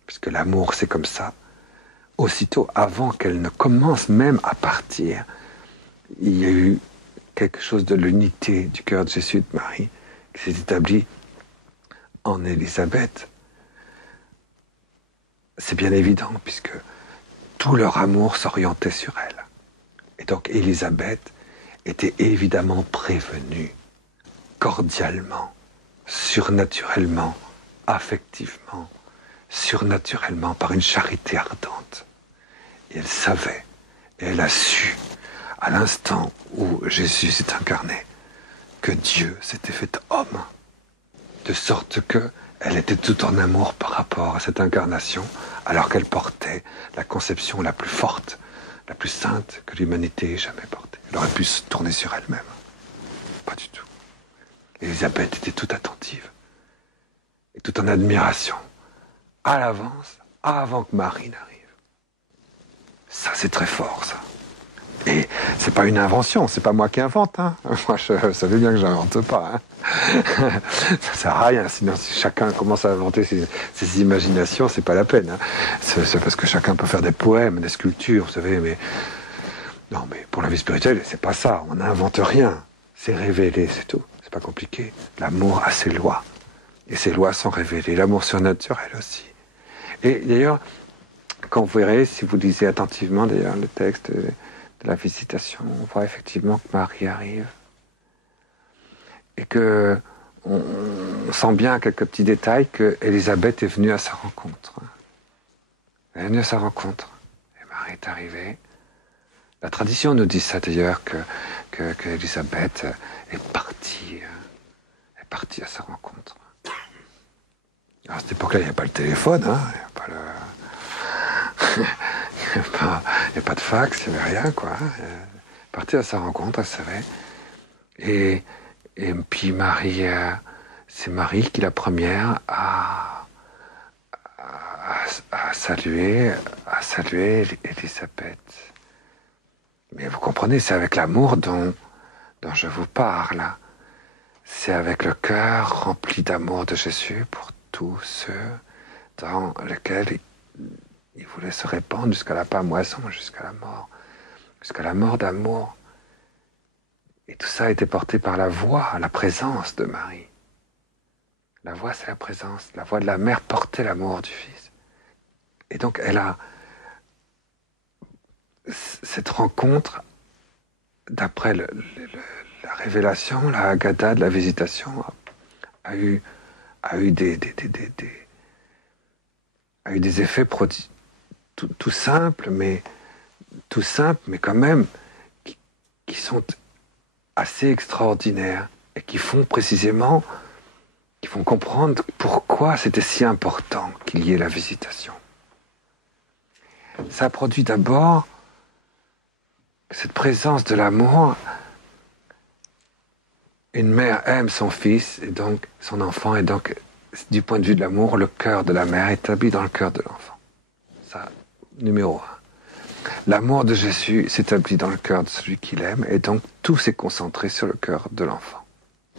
puisque l'amour c'est comme ça, aussitôt, avant qu'elle ne commence même à partir, il y a eu quelque chose de l'unité du cœur de Jésus et de Marie qui s'est établi en Élisabeth. C'est bien évident, puisque tout leur amour s'orientait sur elle. Et donc Élisabeth était évidemment prévenue, cordialement, surnaturellement, affectivement, surnaturellement, par une charité ardente. Et elle savait, et elle a su, à l'instant où Jésus s'est incarné, que Dieu s'était fait homme, de sorte que Elle était tout en amour par rapport à cette incarnation, alors qu'elle portait la conception la plus forte, la plus sainte que l'humanité ait jamais portée. Elle aurait pu se tourner sur elle-même. Pas du tout. Élisabeth était toute attentive et toute en admiration, à l'avance, avant que Marie n'arrive. Ça, c'est très fort, ça. Et c'est pas une invention, c'est pas moi qui invente. Hein. Moi, je savais bien que j'invente pas. Hein. Ça sert à rien. Sinon, si chacun commence à inventer ses imaginations, c'est pas la peine. Hein. C'est parce que chacun peut faire des poèmes, des sculptures, vous savez. Mais non, mais pour la vie spirituelle, c'est pas ça. On n'invente rien. C'est révélé, c'est tout. C'est pas compliqué. L'amour a ses lois, et ces lois sont révélées. L'amour surnaturel aussi. Et d'ailleurs, quand vous verrez, si vous lisez attentivement d'ailleurs le texte de la visitation, on voit effectivement que Marie arrive et que on sent bien quelques petits détails que Élisabeth est venue à sa rencontre. Elle est venue à sa rencontre et Marie est arrivée. La tradition nous dit ça d'ailleurs que Élisabeth est partie à sa rencontre. Alors à cette époque-là, il n'y a pas le téléphone, hein, il n'y a pas le il n'y a pas de fax, il n'y avait rien, quoi. Partie à sa rencontre, elle savait. Et puis Marie, c'est Marie qui est la première à saluer Élisabeth. Mais vous comprenez, c'est avec l'amour dont je vous parle. C'est avec le cœur rempli d'amour de Jésus pour tous ceux dans lesquels il voulait se répandre jusqu'à la pamoison, jusqu'à la mort d'amour. Et tout ça a été porté par la voix, la présence de Marie. La voix, c'est la présence. La voix de la mère portait l'amour du Fils. Et donc, elle a cette rencontre, d'après la révélation, la Haggadah de la visitation, a eu des effets prodigieux. Tout simple, mais quand même qui sont assez extraordinaires et qui font comprendre pourquoi c'était si important qu'il y ait la visitation. Ça produit d'abord cette présence de l'amour. Une mère aime son fils et donc son enfant, et donc du point de vue de l'amour, le cœur de la mère est établi dans le cœur de l'enfant. Ça, numéro 1. L'amour de Jésus s'établit dans le cœur de celui qu'il aime, et donc tout s'est concentré sur le cœur de l'enfant,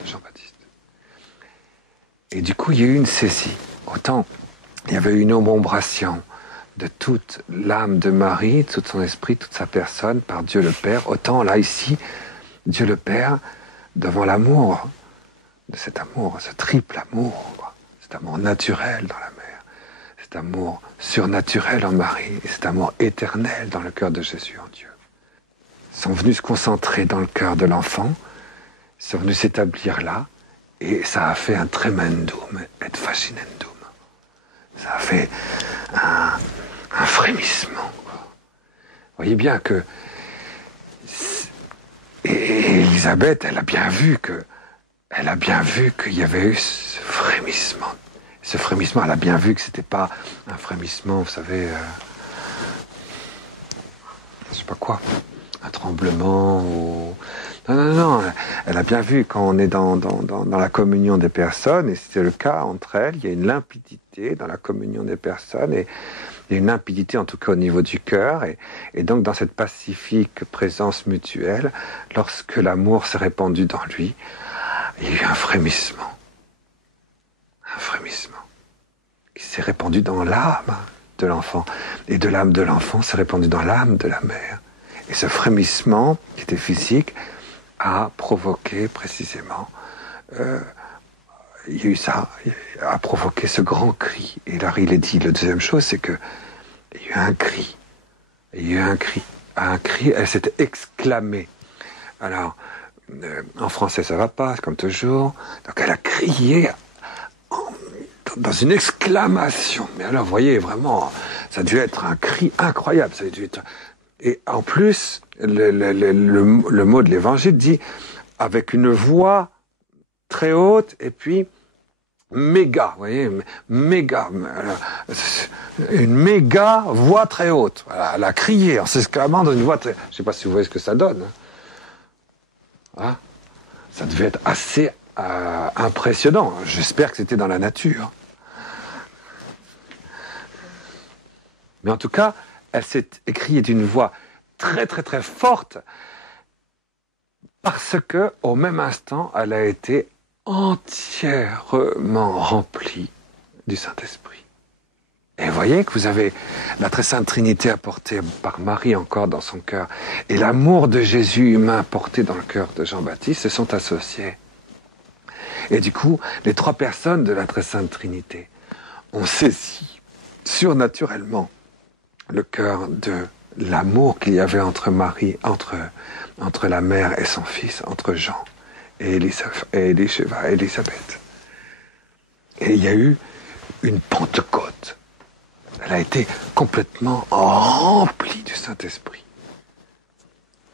de Jean-Baptiste. Et du coup, il y a eu une saisie. Autant il y avait eu une ombration de toute l'âme de Marie, tout son esprit, toute sa personne, par Dieu le Père, autant là, ici, Dieu le Père, devant l'amour, de cet amour, ce triple amour, quoi, cet amour naturel dans la mère, cet amour surnaturel en Marie, et cet amour éternel dans le cœur de Jésus en Dieu, sont venus se concentrer dans le cœur de l'enfant, sont venus s'établir là, et ça a fait un tremendum et fascinendum. Ça a fait un frémissement, quoi. Vous voyez bien que et Élisabeth, elle a bien vu qu'il y avait eu ce frémissement. Ce frémissement, elle a bien vu que c'était pas un frémissement, vous savez, je sais pas quoi, un tremblement ou... Non. Elle a bien vu quand on est dans la communion des personnes, et c'était le cas entre elles, il y a une limpidité dans la communion des personnes, et il y a une limpidité en tout cas au niveau du cœur, et donc dans cette pacifique présence mutuelle, lorsque l'amour s'est répandu dans lui, il y a eu un frémissement qui s'est répandu dans l'âme de l'enfant, et de l'âme de l'enfant s'est répandu dans l'âme de la mère. Et ce frémissement, qui était physique, a provoqué précisément, il y a eu ça, a provoqué ce grand cri. Et là, il est dit, la deuxième chose, c'est que il y a eu un cri. Elle s'était exclamée. Alors, en français, ça va pas, comme toujours. Donc, elle a crié dans une exclamation. Mais alors, vous voyez, vraiment, ça a dû être un cri incroyable. Ça a dû être... Et en plus, le mot de l'Évangile dit avec une voix très haute, et puis méga, vous voyez, méga, une méga voix très haute. Voilà, elle a crié en s'exclamant dans une voix très... Je ne sais pas si vous voyez ce que ça donne. Hein, ça devait être assez impressionnant. J'espère que c'était dans la nature. Mais en tout cas, elle s'est écriée d'une voix très très très forte parce que au même instant, elle a été entièrement remplie du Saint-Esprit. Et vous voyez que vous avez la très sainte Trinité apportée par Marie encore dans son cœur et l'amour de Jésus humain porté dans le cœur de Jean-Baptiste se sont associés. Et du coup, les trois personnes de la très sainte Trinité ont saisi surnaturellement le cœur de l'amour qu'il y avait entre Marie, entre la mère et son fils, entre Jean et Élisabeth. Et il y a eu une Pentecôte. Elle a été complètement remplie du Saint-Esprit.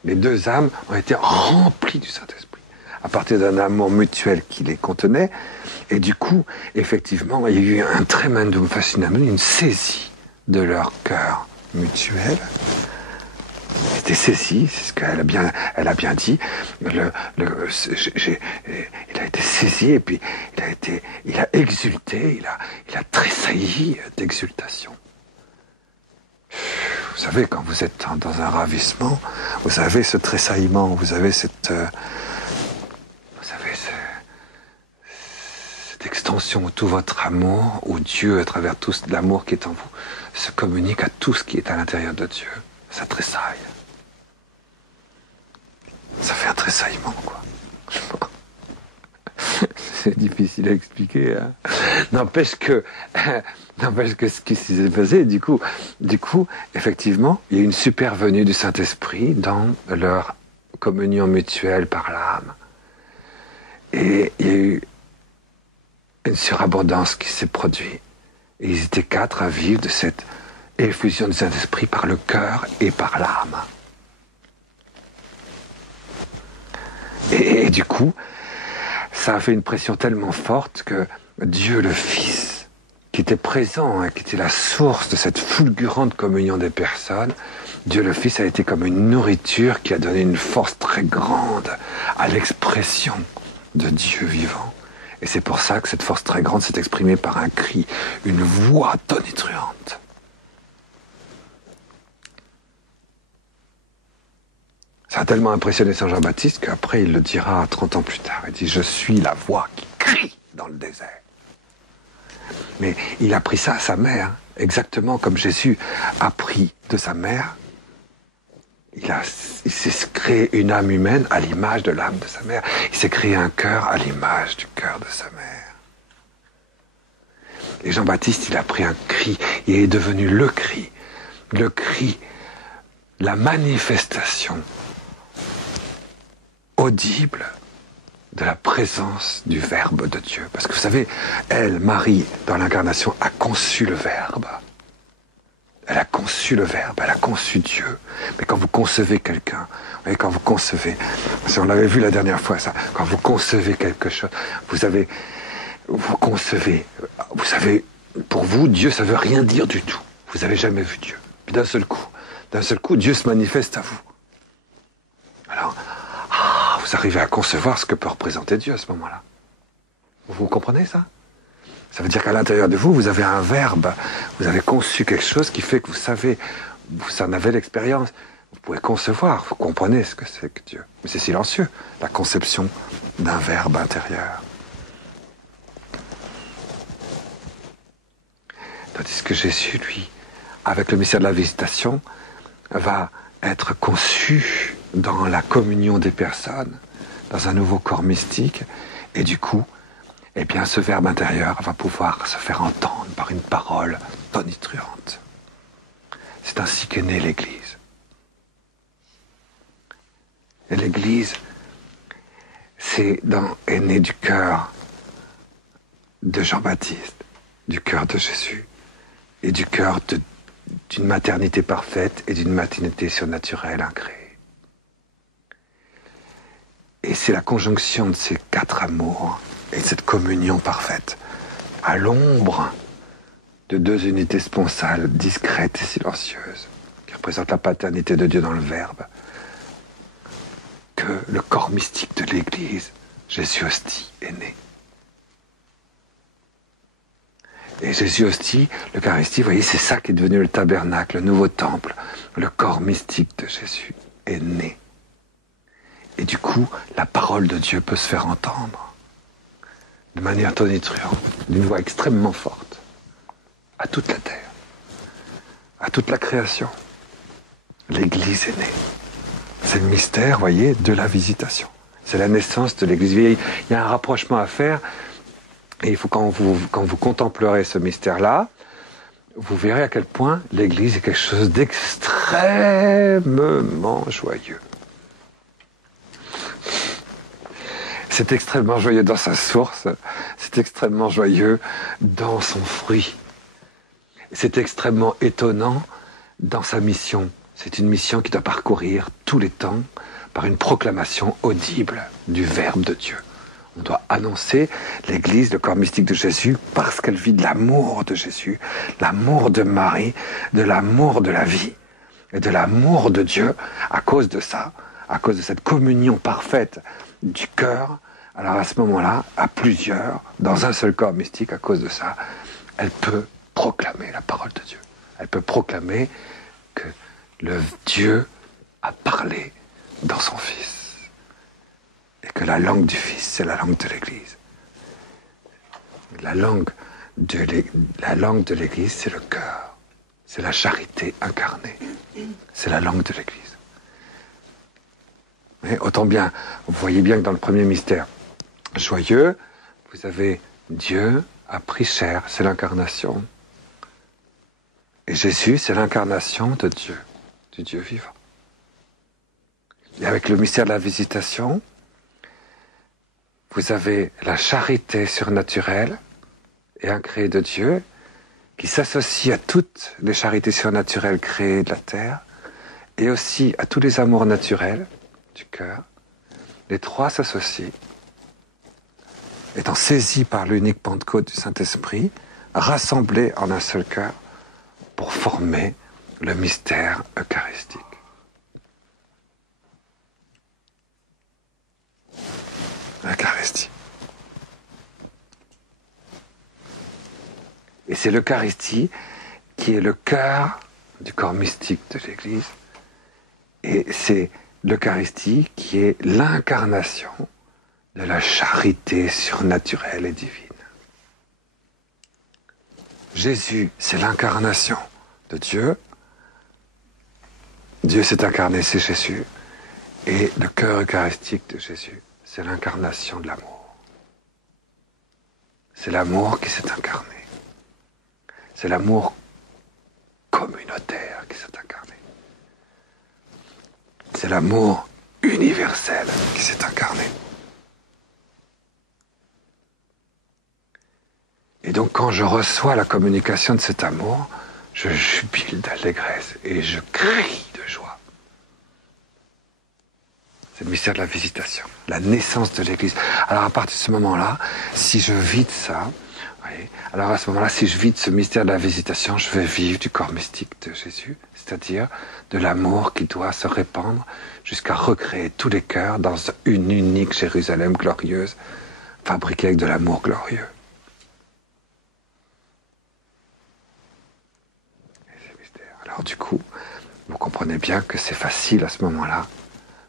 Les deux âmes ont été remplies du Saint-Esprit, à partir d'un amour mutuel qui les contenait. Et du coup, effectivement, il y a eu un tremendum fascinam, une saisie de leur cœur mutuel. C'était saisi, c'est ce qu'elle a bien dit. Il a été saisi et puis il a exulté, il a tressailli d'exultation. Vous savez, quand vous êtes dans un ravissement, vous avez ce tressaillement, vous avez cette extension où tout votre amour, où Dieu, à travers tout l'amour qui est en vous, se communique à tout ce qui est à l'intérieur de Dieu. Ça tressaille. Ça fait un tressaillement, quoi. C'est difficile à expliquer. Hein. N'empêche que ce qui s'est passé, du coup, effectivement, il y a eu une supervenue du Saint-Esprit dans leur communion mutuelle par l'âme. Et il y a eu une surabondance qui s'est produite. Et ils étaient 4 à vivre de cette effusion du Saint-Esprit par le cœur et par l'âme. Et du coup, ça a fait une pression tellement forte que Dieu le Fils, qui était présent, hein, qui était la source de cette fulgurante communion des personnes, Dieu le Fils a été comme une nourriture qui a donné une force très grande à l'expression de Dieu vivant. Et c'est pour ça que cette force très grande s'est exprimée par un cri, une voix tonitruante. Ça a tellement impressionné Saint Jean-Baptiste qu'après il le dira 30 ans plus tard. Il dit « Je suis la voix qui crie dans le désert ». Mais il a pris ça à sa mère, exactement comme Jésus a pris de sa mère. Il s'est créé une âme humaine à l'image de l'âme de sa mère. Il s'est créé un cœur à l'image du cœur de sa mère. Et Jean-Baptiste, il a pris un cri, il est devenu le cri, la manifestation audible de la présence du Verbe de Dieu. Parce que vous savez, elle, Marie, dans l'incarnation, a conçu le Verbe. Elle a conçu le Verbe, elle a conçu Dieu. Mais quand vous concevez quelqu'un, vous voyez, quand vous concevez, on l'avait vu la dernière fois, ça, quand vous concevez quelque chose, vous concevez, vous savez, pour vous, Dieu, ça ne veut rien dire du tout. Vous n'avez jamais vu Dieu. Puis d'un seul coup, Dieu se manifeste à vous. Alors, vous arrivez à concevoir ce que peut représenter Dieu à ce moment-là. Vous comprenez ça ? Ça veut dire qu'à l'intérieur de vous, vous avez un verbe, vous avez conçu quelque chose qui fait que vous savez, vous en avez l'expérience, vous pouvez concevoir, vous comprenez ce que c'est que Dieu. Mais c'est silencieux, la conception d'un verbe intérieur. Tandis que Jésus, lui, avec le mystère de la visitation, va être conçu dans la communion des personnes, dans un nouveau corps mystique, et du coup, eh bien, ce verbe intérieur va pouvoir se faire entendre par une parole tonitruante. C'est ainsi qu'est née l'Église. Et l'Église, est née du cœur de Jean-Baptiste, du cœur de Jésus, et du cœur d'une maternité parfaite et d'une maternité surnaturelle incréée. Et c'est la conjonction de ces 4 amours et de cette communion parfaite à l'ombre de deux unités sponsales discrètes et silencieuses, qui représentent la paternité de Dieu dans le Verbe, que le corps mystique de l'Église, Jésus Hostie, est né. Et Jésus Hostie, l'Eucharistie, vous voyez, c'est ça qui est devenu le tabernacle, le nouveau temple. Le corps mystique de Jésus est né. Et du coup, la parole de Dieu peut se faire entendre de manière tonitruante, d'une voix extrêmement forte, à toute la terre, à toute la création. L'Église est née. C'est le mystère, vous voyez, de la visitation. C'est la naissance de l'Église. Il y a un rapprochement à faire. Et il faut, quand vous contemplerez ce mystère-là, vous verrez à quel point l'Église est quelque chose d'extrêmement joyeux. C'est extrêmement joyeux dans sa source, c'est extrêmement joyeux dans son fruit. C'est extrêmement étonnant dans sa mission. C'est une mission qui doit parcourir tous les temps par une proclamation audible du Verbe de Dieu. On doit annoncer l'Église, le corps mystique de Jésus, parce qu'elle vit de l'amour de Jésus, l'amour de Marie, de l'amour de la vie et de l'amour de Dieu. À cause de ça, à cause de cette communion parfaite du cœur, alors à ce moment-là, à plusieurs, dans un seul corps mystique, à cause de ça, elle peut proclamer la parole de Dieu. Elle peut proclamer que le Dieu a parlé dans son Fils. Et que la langue du Fils, c'est la langue de l'Église. La langue de l'Église, c'est le cœur. C'est la charité incarnée. C'est la langue de l'Église. Mais autant bien, vous voyez bien que dans le premier mystère joyeux, vous avez Dieu a pris chair, c'est l'incarnation. Et Jésus, c'est l'incarnation de Dieu, du Dieu vivant. Et avec le mystère de la visitation, vous avez la charité surnaturelle et incréée de Dieu qui s'associe à toutes les charités surnaturelles créées de la terre et aussi à tous les amours naturels du cœur. Les trois s'associent, étant saisis par l'unique Pentecôte du Saint-Esprit, rassemblés en un seul cœur pour former le mystère eucharistique. L'Eucharistie. Et c'est l'Eucharistie qui est le cœur du corps mystique de l'Église. Et c'est l'Eucharistie qui est l'incarnation de la charité surnaturelle et divine. Jésus, c'est l'incarnation de Dieu. Dieu s'est incarné, c'est Jésus. Et le cœur eucharistique de Jésus, c'est l'incarnation de l'amour. C'est l'amour qui s'est incarné. C'est l'amour communautaire qui s'est incarné. C'est l'amour universel qui s'est incarné. Et donc quand je reçois la communication de cet amour, je jubile d'allégresse et je crie de joie. C'est le mystère de la visitation, la naissance de l'Église. Alors à partir de ce moment-là, si je vis de ça, voyez, alors à ce moment-là, si je vis de ce mystère de la visitation, je vais vivre du corps mystique de Jésus, c'est-à-dire de l'amour qui doit se répandre jusqu'à recréer tous les cœurs dans une unique Jérusalem glorieuse, fabriquée avec de l'amour glorieux. Alors du coup, vous comprenez bien que c'est facile à ce moment-là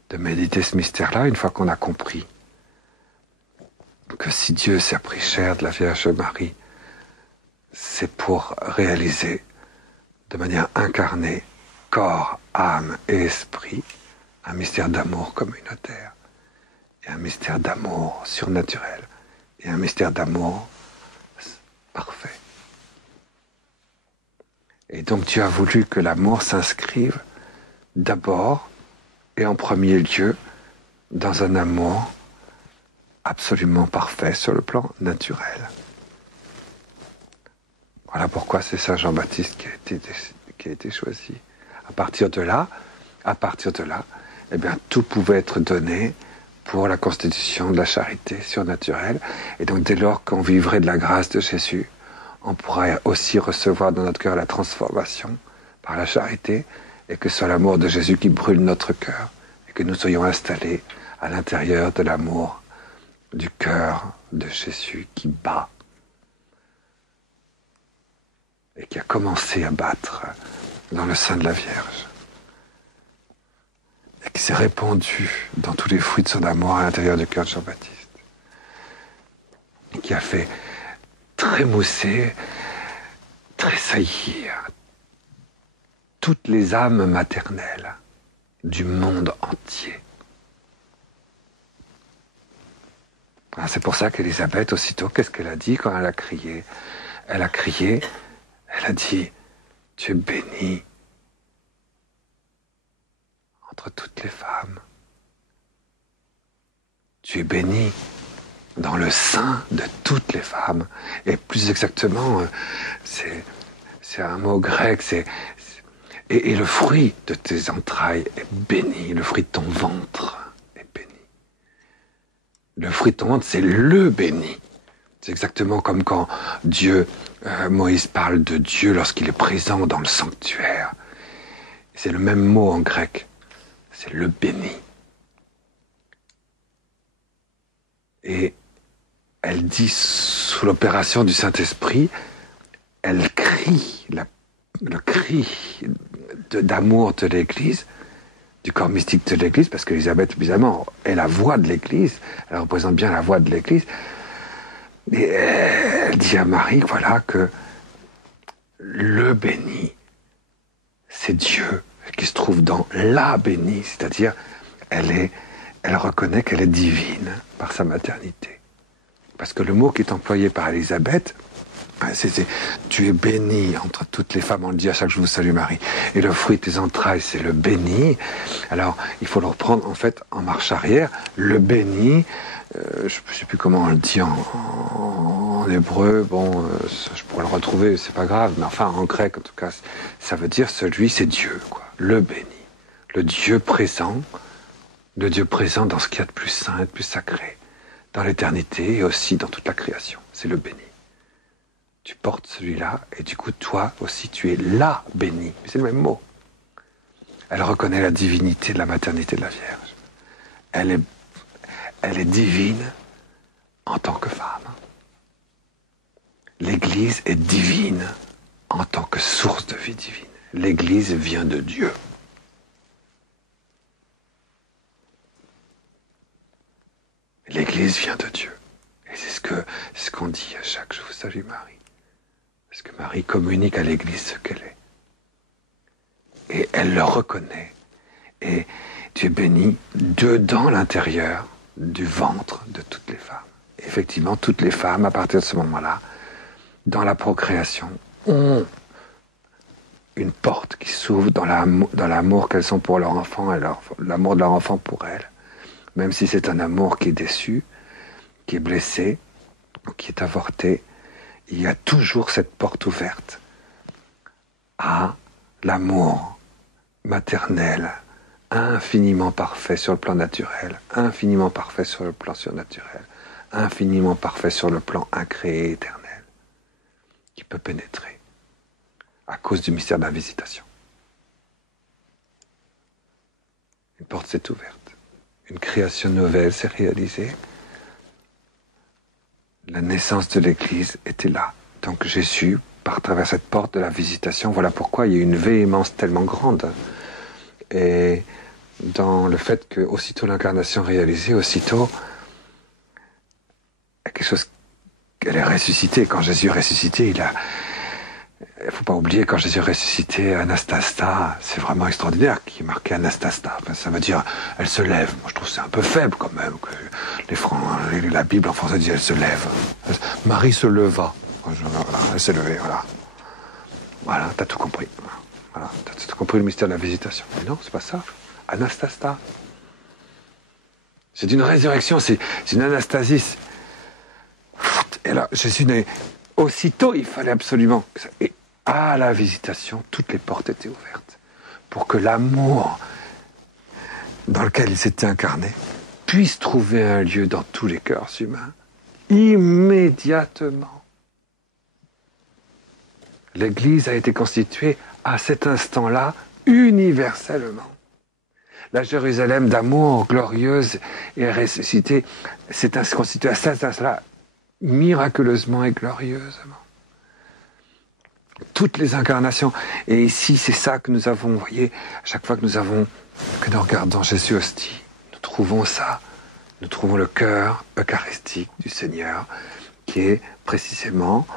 de méditer ce mystère-là, une fois qu'on a compris que si Dieu s'est pris chair de la Vierge Marie, c'est pour réaliser de manière incarnée, corps, âme et esprit, un mystère d'amour communautaire, et un mystère d'amour surnaturel, et un mystère d'amour parfait. Et donc Dieu a voulu que l'amour s'inscrive d'abord et en premier lieu dans un amour absolument parfait sur le plan naturel. Voilà pourquoi c'est Saint Jean-Baptiste qui a été choisi. À partir de là, eh bien, tout pouvait être donné pour la constitution de la charité surnaturelle. Et donc dès lors qu'on vivrait de la grâce de Jésus, on pourra aussi recevoir dans notre cœur la transformation par la charité, et que ce soit l'amour de Jésus qui brûle notre cœur, et que nous soyons installés à l'intérieur de l'amour du cœur de Jésus qui bat, et qui a commencé à battre dans le sein de la Vierge, et qui s'est répandu dans tous les fruits de son amour à l'intérieur du cœur de Jean-Baptiste, et qui a fait trémousser, tressaillir toutes les âmes maternelles du monde entier. Alors c'est pour ça qu'Élisabeth, aussitôt, qu'est-ce qu'elle a dit quand elle a crié? Elle a crié, elle a dit, tu es bénie entre toutes les femmes. Tu es bénie dans le sein de toutes les femmes. Et plus exactement, c'est un mot grec, et le fruit de tes entrailles est béni, le fruit de ton ventre est béni. Le fruit de ton ventre, c'est le béni. C'est exactement comme quand Moïse parle de Dieu lorsqu'il est présent dans le sanctuaire. C'est le même mot en grec, c'est le béni. Et elle dit, sous l'opération du Saint-Esprit, elle crie, le cri d'amour de l'Église, du corps mystique de l'Église, parce qu'Élisabeth, évidemment, est la voix de l'Église, elle représente bien la voix de l'Église, et elle dit à Marie, voilà, que le béni, c'est Dieu, qui se trouve dans la bénie, c'est-à-dire, elle reconnaît qu'elle est divine par sa maternité. Parce que le mot qui est employé par Élisabeth, c'est tu es bénie entre toutes les femmes, on le dit à chaque jour, je vous salue Marie, et le fruit de tes entrailles, c'est le béni. Alors, il faut le reprendre en fait en marche arrière, le béni, je ne sais plus comment on le dit en hébreu, bon, je pourrais le retrouver, c'est pas grave, mais enfin en grec en tout cas, ça veut dire celui, c'est Dieu, quoi, le béni, le Dieu présent dans ce qu'il y a de plus saint et de plus sacré, dans l'éternité et aussi dans toute la création, c'est le béni. Tu portes celui-là, et du coup, toi aussi, tu es la bénie. C'est le même mot. Elle reconnaît la divinité de la maternité de la Vierge. Elle est divine en tant que femme. L'Église est divine en tant que source de vie divine. L'Église vient de Dieu. L'Église vient de Dieu. Et c'est ce qu'on dit à chaque jour. Salut Marie. Parce que Marie communique à l'Église ce qu'elle est. Et elle le reconnaît. Et tu es béni dedans l'intérieur du ventre de toutes les femmes. Et effectivement, toutes les femmes, à partir de ce moment-là, dans la procréation, ont une porte qui s'ouvre dans l'amour qu'elles ont pour leur enfant et l'amour de leur enfant pour elles. Même si c'est un amour qui est déçu, qui est blessé, qui est avorté, il y a toujours cette porte ouverte à l'amour maternel, infiniment parfait sur le plan naturel, infiniment parfait sur le plan surnaturel, infiniment parfait sur le plan incréé éternel, qui peut pénétrer à cause du mystère de la visitation. Une porte s'est ouverte, une création nouvelle s'est réalisée. La naissance de l'Église était là. Donc Jésus, par travers cette porte de la visitation, voilà pourquoi il y a une véhémence tellement grande. Et dans le fait que aussitôt l'incarnation réalisée, aussitôt, il y a quelque chose, elle est ressuscitée. Quand Jésus est ressuscité, il ne faut pas oublier, quand Jésus est ressuscité, Anastasta, c'est vraiment extraordinaire qui est marqué Anastasta. Enfin, ça veut dire, elle se lève. Moi, je trouve que c'est un peu faible quand même. Que la Bible en français dit, elle se lève. Marie se leva. Voilà, elle s'est levée, voilà. Voilà, t'as tout compris. Voilà, t'as tout compris le mystère de la visitation. Mais non, c'est pas ça. Anastasta. C'est une résurrection, c'est une anastasis. Et là, Jésus n'est... Aussitôt, il fallait absolument... Et à la visitation, toutes les portes étaient ouvertes pour que l'amour dans lequel il s'était incarné puisse trouver un lieu dans tous les cœurs humains, immédiatement. L'Église a été constituée à cet instant-là universellement. La Jérusalem d'amour glorieuse et ressuscitée s'est constituée à cet instant-là miraculeusement et glorieusement. Toutes les incarnations. Et ici, c'est ça que nous avons, vous voyez, à chaque fois que nous regardons Jésus hostie, nous trouvons ça. Nous trouvons le cœur eucharistique du Seigneur, qui est précisément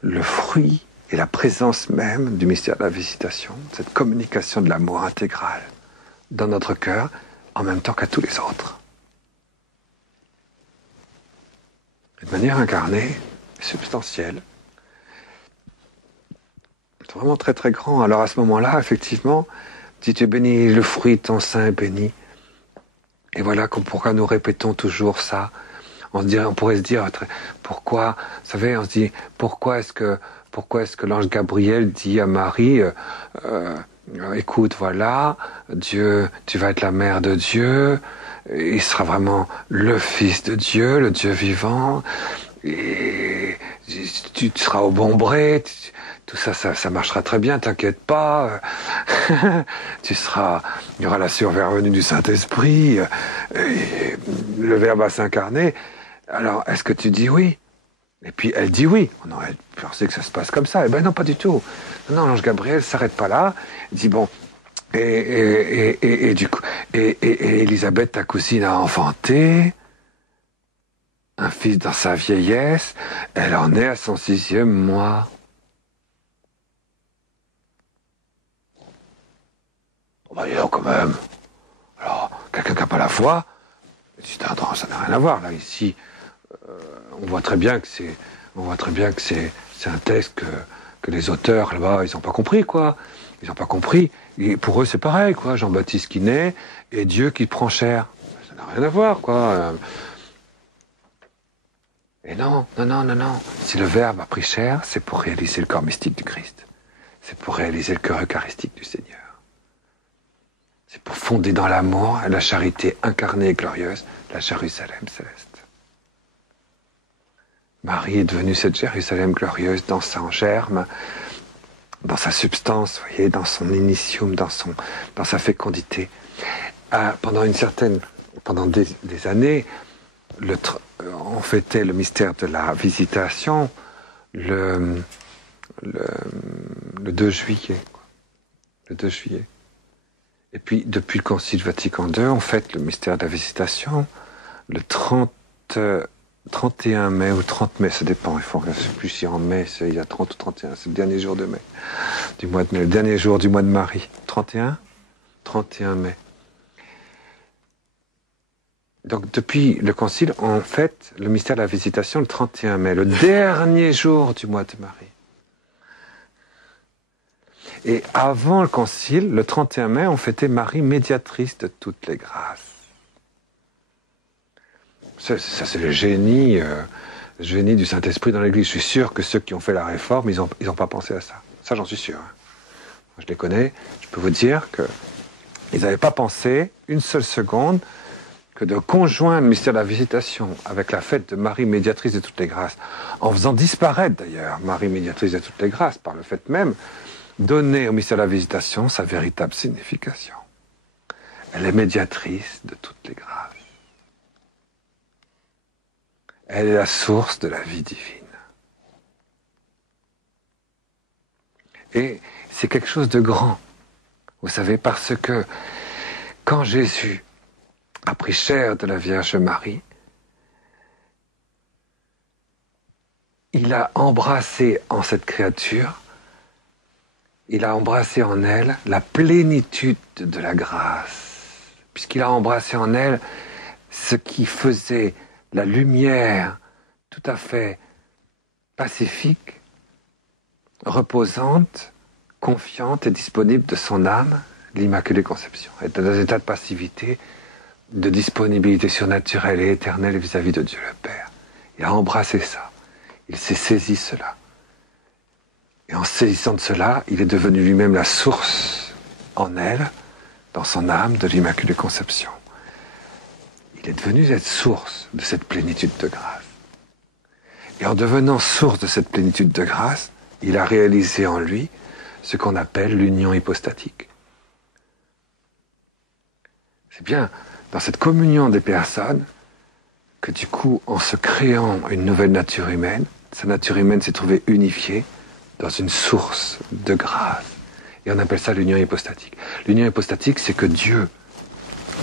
le fruit et la présence même du mystère de la visitation, cette communication de l'amour intégral dans notre cœur, en même temps qu'à tous les autres. De manière incarnée, substantielle. C'est vraiment très très grand. Alors à ce moment-là, effectivement, si tu es béni, le fruit de ton sein est béni. Et voilà pourquoi nous répétons toujours ça. On pourrait se dire, pourquoi, vous savez, on se dit, pourquoi est-ce que l'ange Gabriel dit à Marie, écoute, voilà, Dieu, tu vas être la mère de Dieu, il sera vraiment le Fils de Dieu, le Dieu vivant, et tu seras au bon bret, tout ça marchera très bien, t'inquiète pas, il y aura la survenue du Saint-Esprit, et le Verbe va s'incarner. Alors, est-ce que tu dis oui? Et puis elle dit oui. On aurait pensé que ça se passe comme ça. Eh ben non, pas du tout. Non, l'ange Gabriel s'arrête pas là. Il dit bon, et du coup, et Élisabeth, ta cousine, a enfanté un fils dans sa vieillesse. Elle en est à son 6e mois. Voyons quand même. Alors, quelqu'un qui n'a pas la foi, ça n'a rien à voir là ici. On voit très bien que c'est un texte que les auteurs là-bas, ils n'ont pas compris, quoi. Ils n'ont pas compris. Et pour eux, c'est pareil, quoi. Jean-Baptiste qui naît et Dieu qui prend chair. Ça n'a rien à voir, quoi. Et non. Si le Verbe a pris chair, c'est pour réaliser le corps mystique du Christ. C'est pour réaliser le cœur eucharistique du Seigneur. C'est pour fonder dans l'amour, la charité incarnée et glorieuse, la Jérusalem céleste. Marie est devenue cette Jérusalem glorieuse dans son germe, dans sa substance, vous voyez, dans son initium, dans sa fécondité. Pendant des années, on fêtait le mystère de la visitation le 2 juillet. Le 2 juillet. Et puis, depuis le Concile Vatican II, on fête le mystère de la visitation le 31 mai ou 30 mai, ça dépend. Je ne sais plus si en mai, il y a 30 ou 31. C'est le dernier jour de mai. Le dernier jour du mois de Marie. 31 mai. Donc, depuis le Concile, on fête le mystère de la visitation le 31 mai, le dernier jour du mois de Marie. Et avant le Concile, le 31 mai, on fêtait Marie médiatrice de toutes les grâces. Ça c'est le génie du Saint-Esprit dans l'Église. Je suis sûr que ceux qui ont fait la réforme, ils ont pas pensé à ça. Ça, j'en suis sûr. Je les connais. Je peux vous dire qu'ils n'avaient pas pensé une seule seconde que de conjoindre le mystère de la visitation avec la fête de Marie médiatrice de toutes les grâces, en faisant disparaître d'ailleurs Marie médiatrice de toutes les grâces, par le fait même, donner au mystère de la visitation sa véritable signification. Elle est médiatrice de toutes les grâces. Elle est la source de la vie divine. Et c'est quelque chose de grand, vous savez, parce que quand Jésus a pris chair de la Vierge Marie, il a embrassé en cette créature, il a embrassé en elle la plénitude de la grâce, puisqu'il a embrassé en elle ce qui faisait la lumière tout à fait pacifique, reposante, confiante et disponible de son âme, l'Immaculée Conception. Elle est dans un état de passivité, de disponibilité surnaturelle et éternelle vis-à-vis de Dieu le Père. Il a embrassé ça. Il s'est saisi cela. Et en saisissant de cela, il est devenu lui-même la source en elle, dans son âme, de l'Immaculée Conception. il est devenu cette source de cette plénitude de grâce. Et en devenant source de cette plénitude de grâce, il a réalisé en lui ce qu'on appelle l'union hypostatique. C'est bien dans cette communion des personnes que du coup, en se créant une nouvelle nature humaine, sa nature humaine s'est trouvée unifiée dans une source de grâce. Et on appelle ça l'union hypostatique. L'union hypostatique, c'est que Dieu,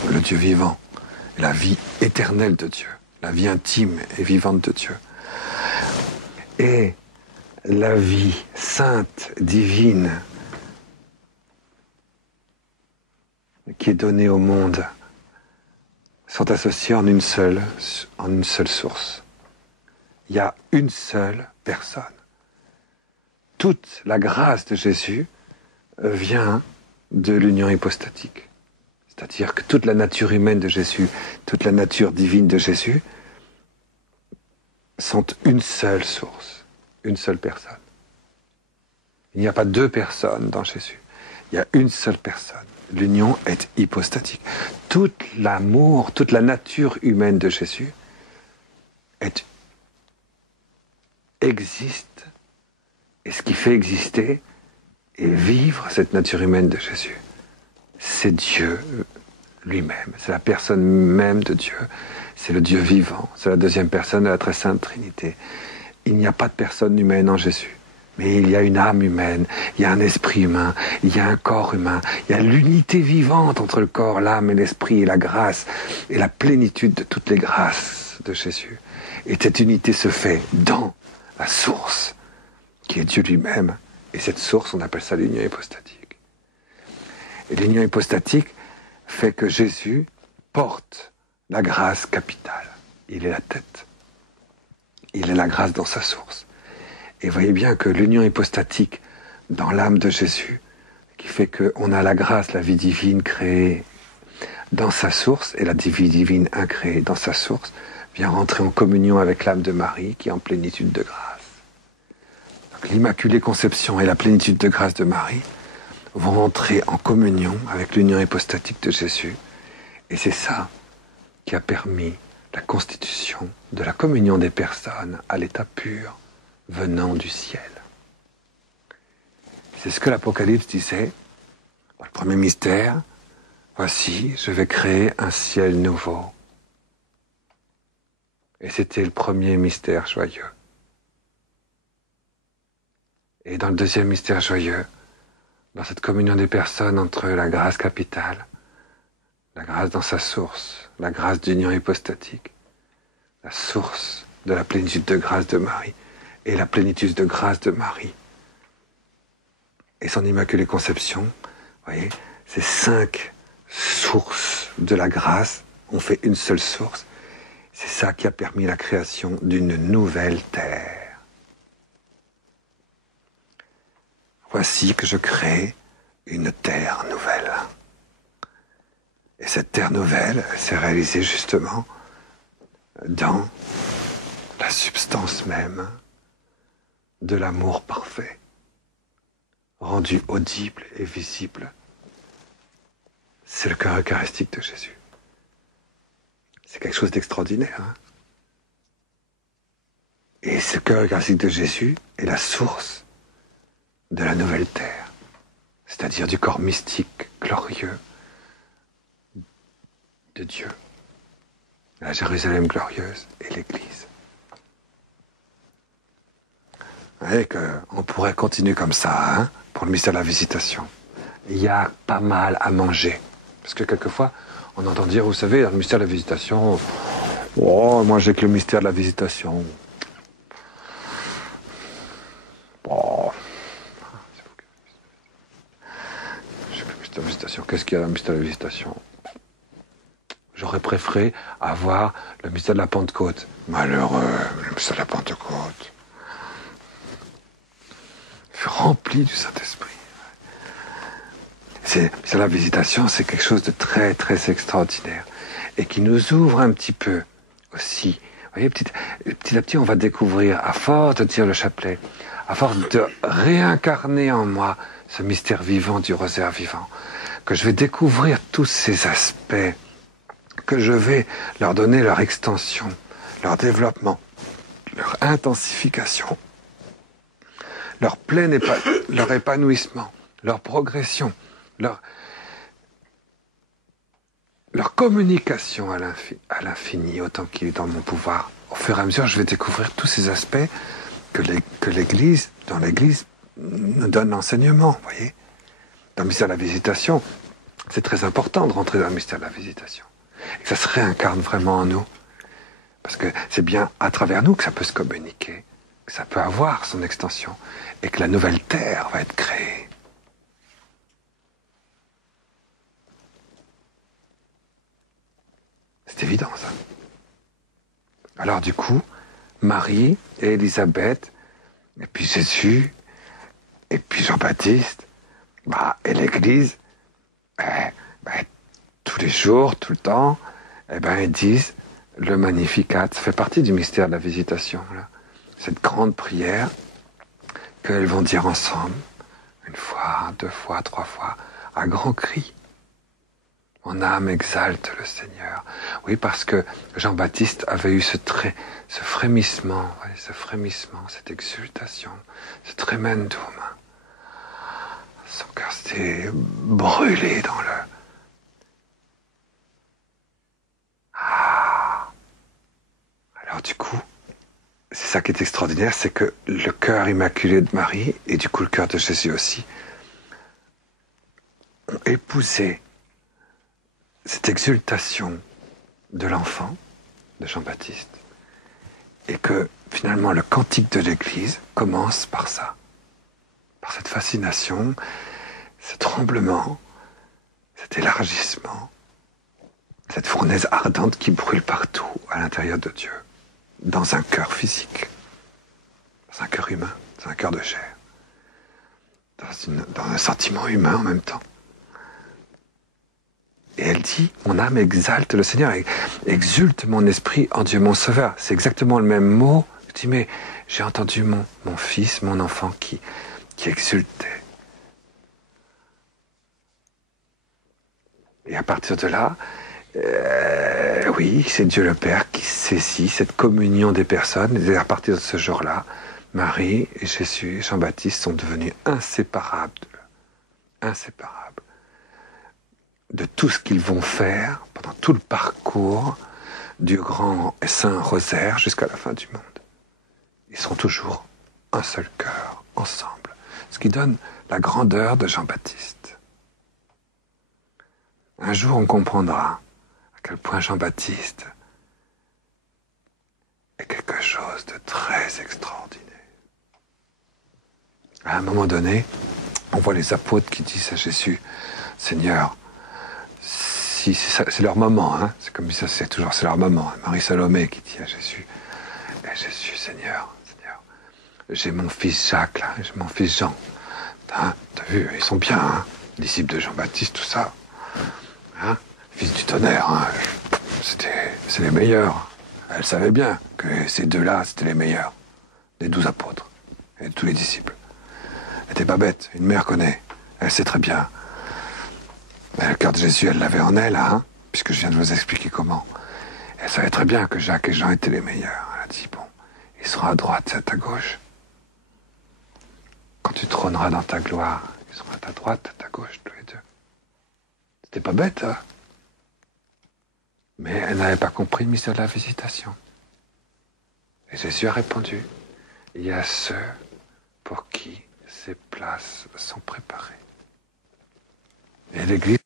le Dieu vivant, la vie éternelle de Dieu, la vie intime et vivante de Dieu, et la vie sainte, divine, qui est donnée au monde, sont associés en une seule source. Il y a une seule personne. Toute la grâce de Jésus vient de l'union hypostatique. C'est-à-dire que toute la nature humaine de Jésus, toute la nature divine de Jésus sont une seule source, une seule personne. Il n'y a pas deux personnes dans Jésus. Il y a une seule personne. L'union est hypostatique. Tout l'amour, toute la nature humaine de Jésus existe, et ce qui fait exister et vivre cette nature humaine de Jésus, c'est Dieu lui-même, c'est la personne même de Dieu, c'est le Dieu vivant, c'est la deuxième personne de la très sainte Trinité. Il n'y a pas de personne humaine en Jésus. Mais il y a une âme humaine, il y a un esprit humain, il y a un corps humain, il y a l'unité vivante entre le corps, l'âme et l'esprit et la grâce et la plénitude de toutes les grâces de Jésus. Et cette unité se fait dans la source qui est Dieu lui-même. Et cette source, on appelle ça l'union hypostatique. Et l'union hypostatique fait que Jésus porte la grâce capitale. Il est la tête. Il est la grâce dans sa source. Et voyez bien que l'union hypostatique dans l'âme de Jésus, qui fait qu'on a la grâce, la vie divine créée dans sa source, et la vie divine incréée dans sa source, vient rentrer en communion avec l'âme de Marie, qui est en plénitude de grâce. Donc l'Immaculée Conception et la plénitude de grâce de Marie vont rentrer en communion avec l'union hypostatique de Jésus. Et c'est ça qui a permis la constitution de la communion des personnes à l'état pur, venant du ciel. C'est ce que l'Apocalypse disait dans le premier mystère. Voici, je vais créer un ciel nouveau. Et c'était le premier mystère joyeux. Et dans le deuxième mystère joyeux, dans cette communion des personnes entre la grâce capitale, la grâce dans sa source, la grâce d'union hypostatique, la source de la plénitude de grâce de Marie, et la plénitude de grâce de Marie et son Immaculée Conception, vous voyez, ces 5 sources de la grâce ont fait une seule source. C'est ça qui a permis la création d'une nouvelle terre. Voici que je crée une terre nouvelle. Et cette terre nouvelle s'est réalisée justement dans la substance même de l'amour parfait, rendu audible et visible. C'est le cœur eucharistique de Jésus. C'est quelque chose d'extraordinaire. Hein? Et ce cœur eucharistique de Jésus est la source de la nouvelle terre, c'est-à-dire du corps mystique, glorieux de Dieu, la Jérusalem glorieuse et l'Église. Vous voyez qu'on pourrait continuer comme ça, hein, pour le mystère de la visitation. Il y a pas mal à manger. Parce que quelquefois, on entend dire, vous savez, dans le mystère de la visitation, oh, moi j'ai que le mystère de la visitation. Oh. J'ai que le mystère de la visitation. Qu'est-ce qu'il y a dans le mystère de la visitation? J'aurais préféré avoir le mystère de la Pentecôte. Malheureux, le mystère de la Pentecôte. Rempli du Saint-Esprit. C'est la visitation, c'est quelque chose de très, très extraordinaire. Et qui nous ouvre un petit peu aussi. Vous voyez, petit à petit, on va découvrir, à force de dire le chapelet, à force de réincarner en moi ce mystère vivant du rosaire vivant, que je vais découvrir tous ces aspects que je vais leur donner leur extension, leur développement, leur intensification, leur épanouissement, leur progression, leur communication à l'infini, autant qu'il est dans mon pouvoir. Au fur et à mesure, je vais découvrir tous ces aspects que l'Église, dans l'Église, nous donne l'enseignement, vous voyez. Dans le mystère de la visitation, c'est très important de rentrer dans le mystère de la visitation. Et que ça se réincarne vraiment en nous. Parce que c'est bien à travers nous que ça peut se communiquer, que ça peut avoir son extension, et que la nouvelle terre va être créée. C'est évident, ça. Alors du coup, Marie et Élisabeth, et puis Jésus, et puis Jean-Baptiste, et l'Église, tous les jours, tout le temps, ils disent le Magnificat. Ça fait partie du mystère de la visitation, là. Cette grande prière qu'elles vont dire ensemble, une fois, deux fois, trois fois, à grands cris. Mon âme exalte le Seigneur. Oui, parce que Jean-Baptiste avait eu ce frémissement, cette exultation, ce tremendum. Son cœur s'était brûlé dans le... Alors du coup, c'est ça qui est extraordinaire, c'est que le cœur immaculé de Marie, et du coup le cœur de Jésus aussi, ont épousé cette exultation de l'enfant, de Jean-Baptiste, et que finalement le cantique de l'Église commence par ça, par cette fascination, ce tremblement, cet élargissement, cette fournaise ardente qui brûle partout à l'intérieur de Dieu, dans un cœur physique, dans un cœur humain, dans un cœur de chair, dans un sentiment humain en même temps. Et elle dit, mon âme exalte le Seigneur, exulte mon esprit en Dieu mon Sauveur. C'est exactement le même mot. Je dis, mais j'ai entendu mon fils, mon enfant qui exultait. Et à partir de là, oui, c'est Dieu le Père qui saisit cette communion des personnes. Et à partir de ce jour-là, Marie et Jésus et Jean-Baptiste sont devenus inséparables de tout ce qu'ils vont faire pendant tout le parcours du grand et saint rosaire jusqu'à la fin du monde. Ils seront toujours un seul cœur, ensemble. Ce qui donne la grandeur de Jean-Baptiste. Un jour, on comprendra à quel point Jean-Baptiste est quelque chose de très extraordinaire. À un moment donné, on voit les apôtres qui disent à Jésus, Seigneur, si c'est leur moment, hein, c'est comme ça, c'est leur moment. Marie-Salomé qui dit à Jésus, Jésus, Seigneur, j'ai mon fils Jacques, là, j'ai mon fils Jean. Hein, t'as vu, ils sont bien, hein, disciples de Jean-Baptiste, tout ça. Hein, fils du tonnerre, hein, c'est les meilleurs. Elle savait bien que ces deux-là, c'était les meilleurs, des 12 apôtres et de tous les disciples. Elle n'était pas bête, une mère connaît, elle sait très bien. Mais le cœur de Jésus, elle l'avait en elle, hein, puisque je viens de vous expliquer comment. Elle savait très bien que Jacques et Jean étaient les meilleurs. Elle a dit, bon, ils seront à droite et à ta gauche. Quand tu trôneras dans ta gloire, ils seront à ta droite, à ta gauche, tous les deux. C'était pas bête, hein. Mais elle n'avait pas compris le mystère de la visitation. Et Jésus a répondu, il y a ceux pour qui ces places sont préparées. Et l'Église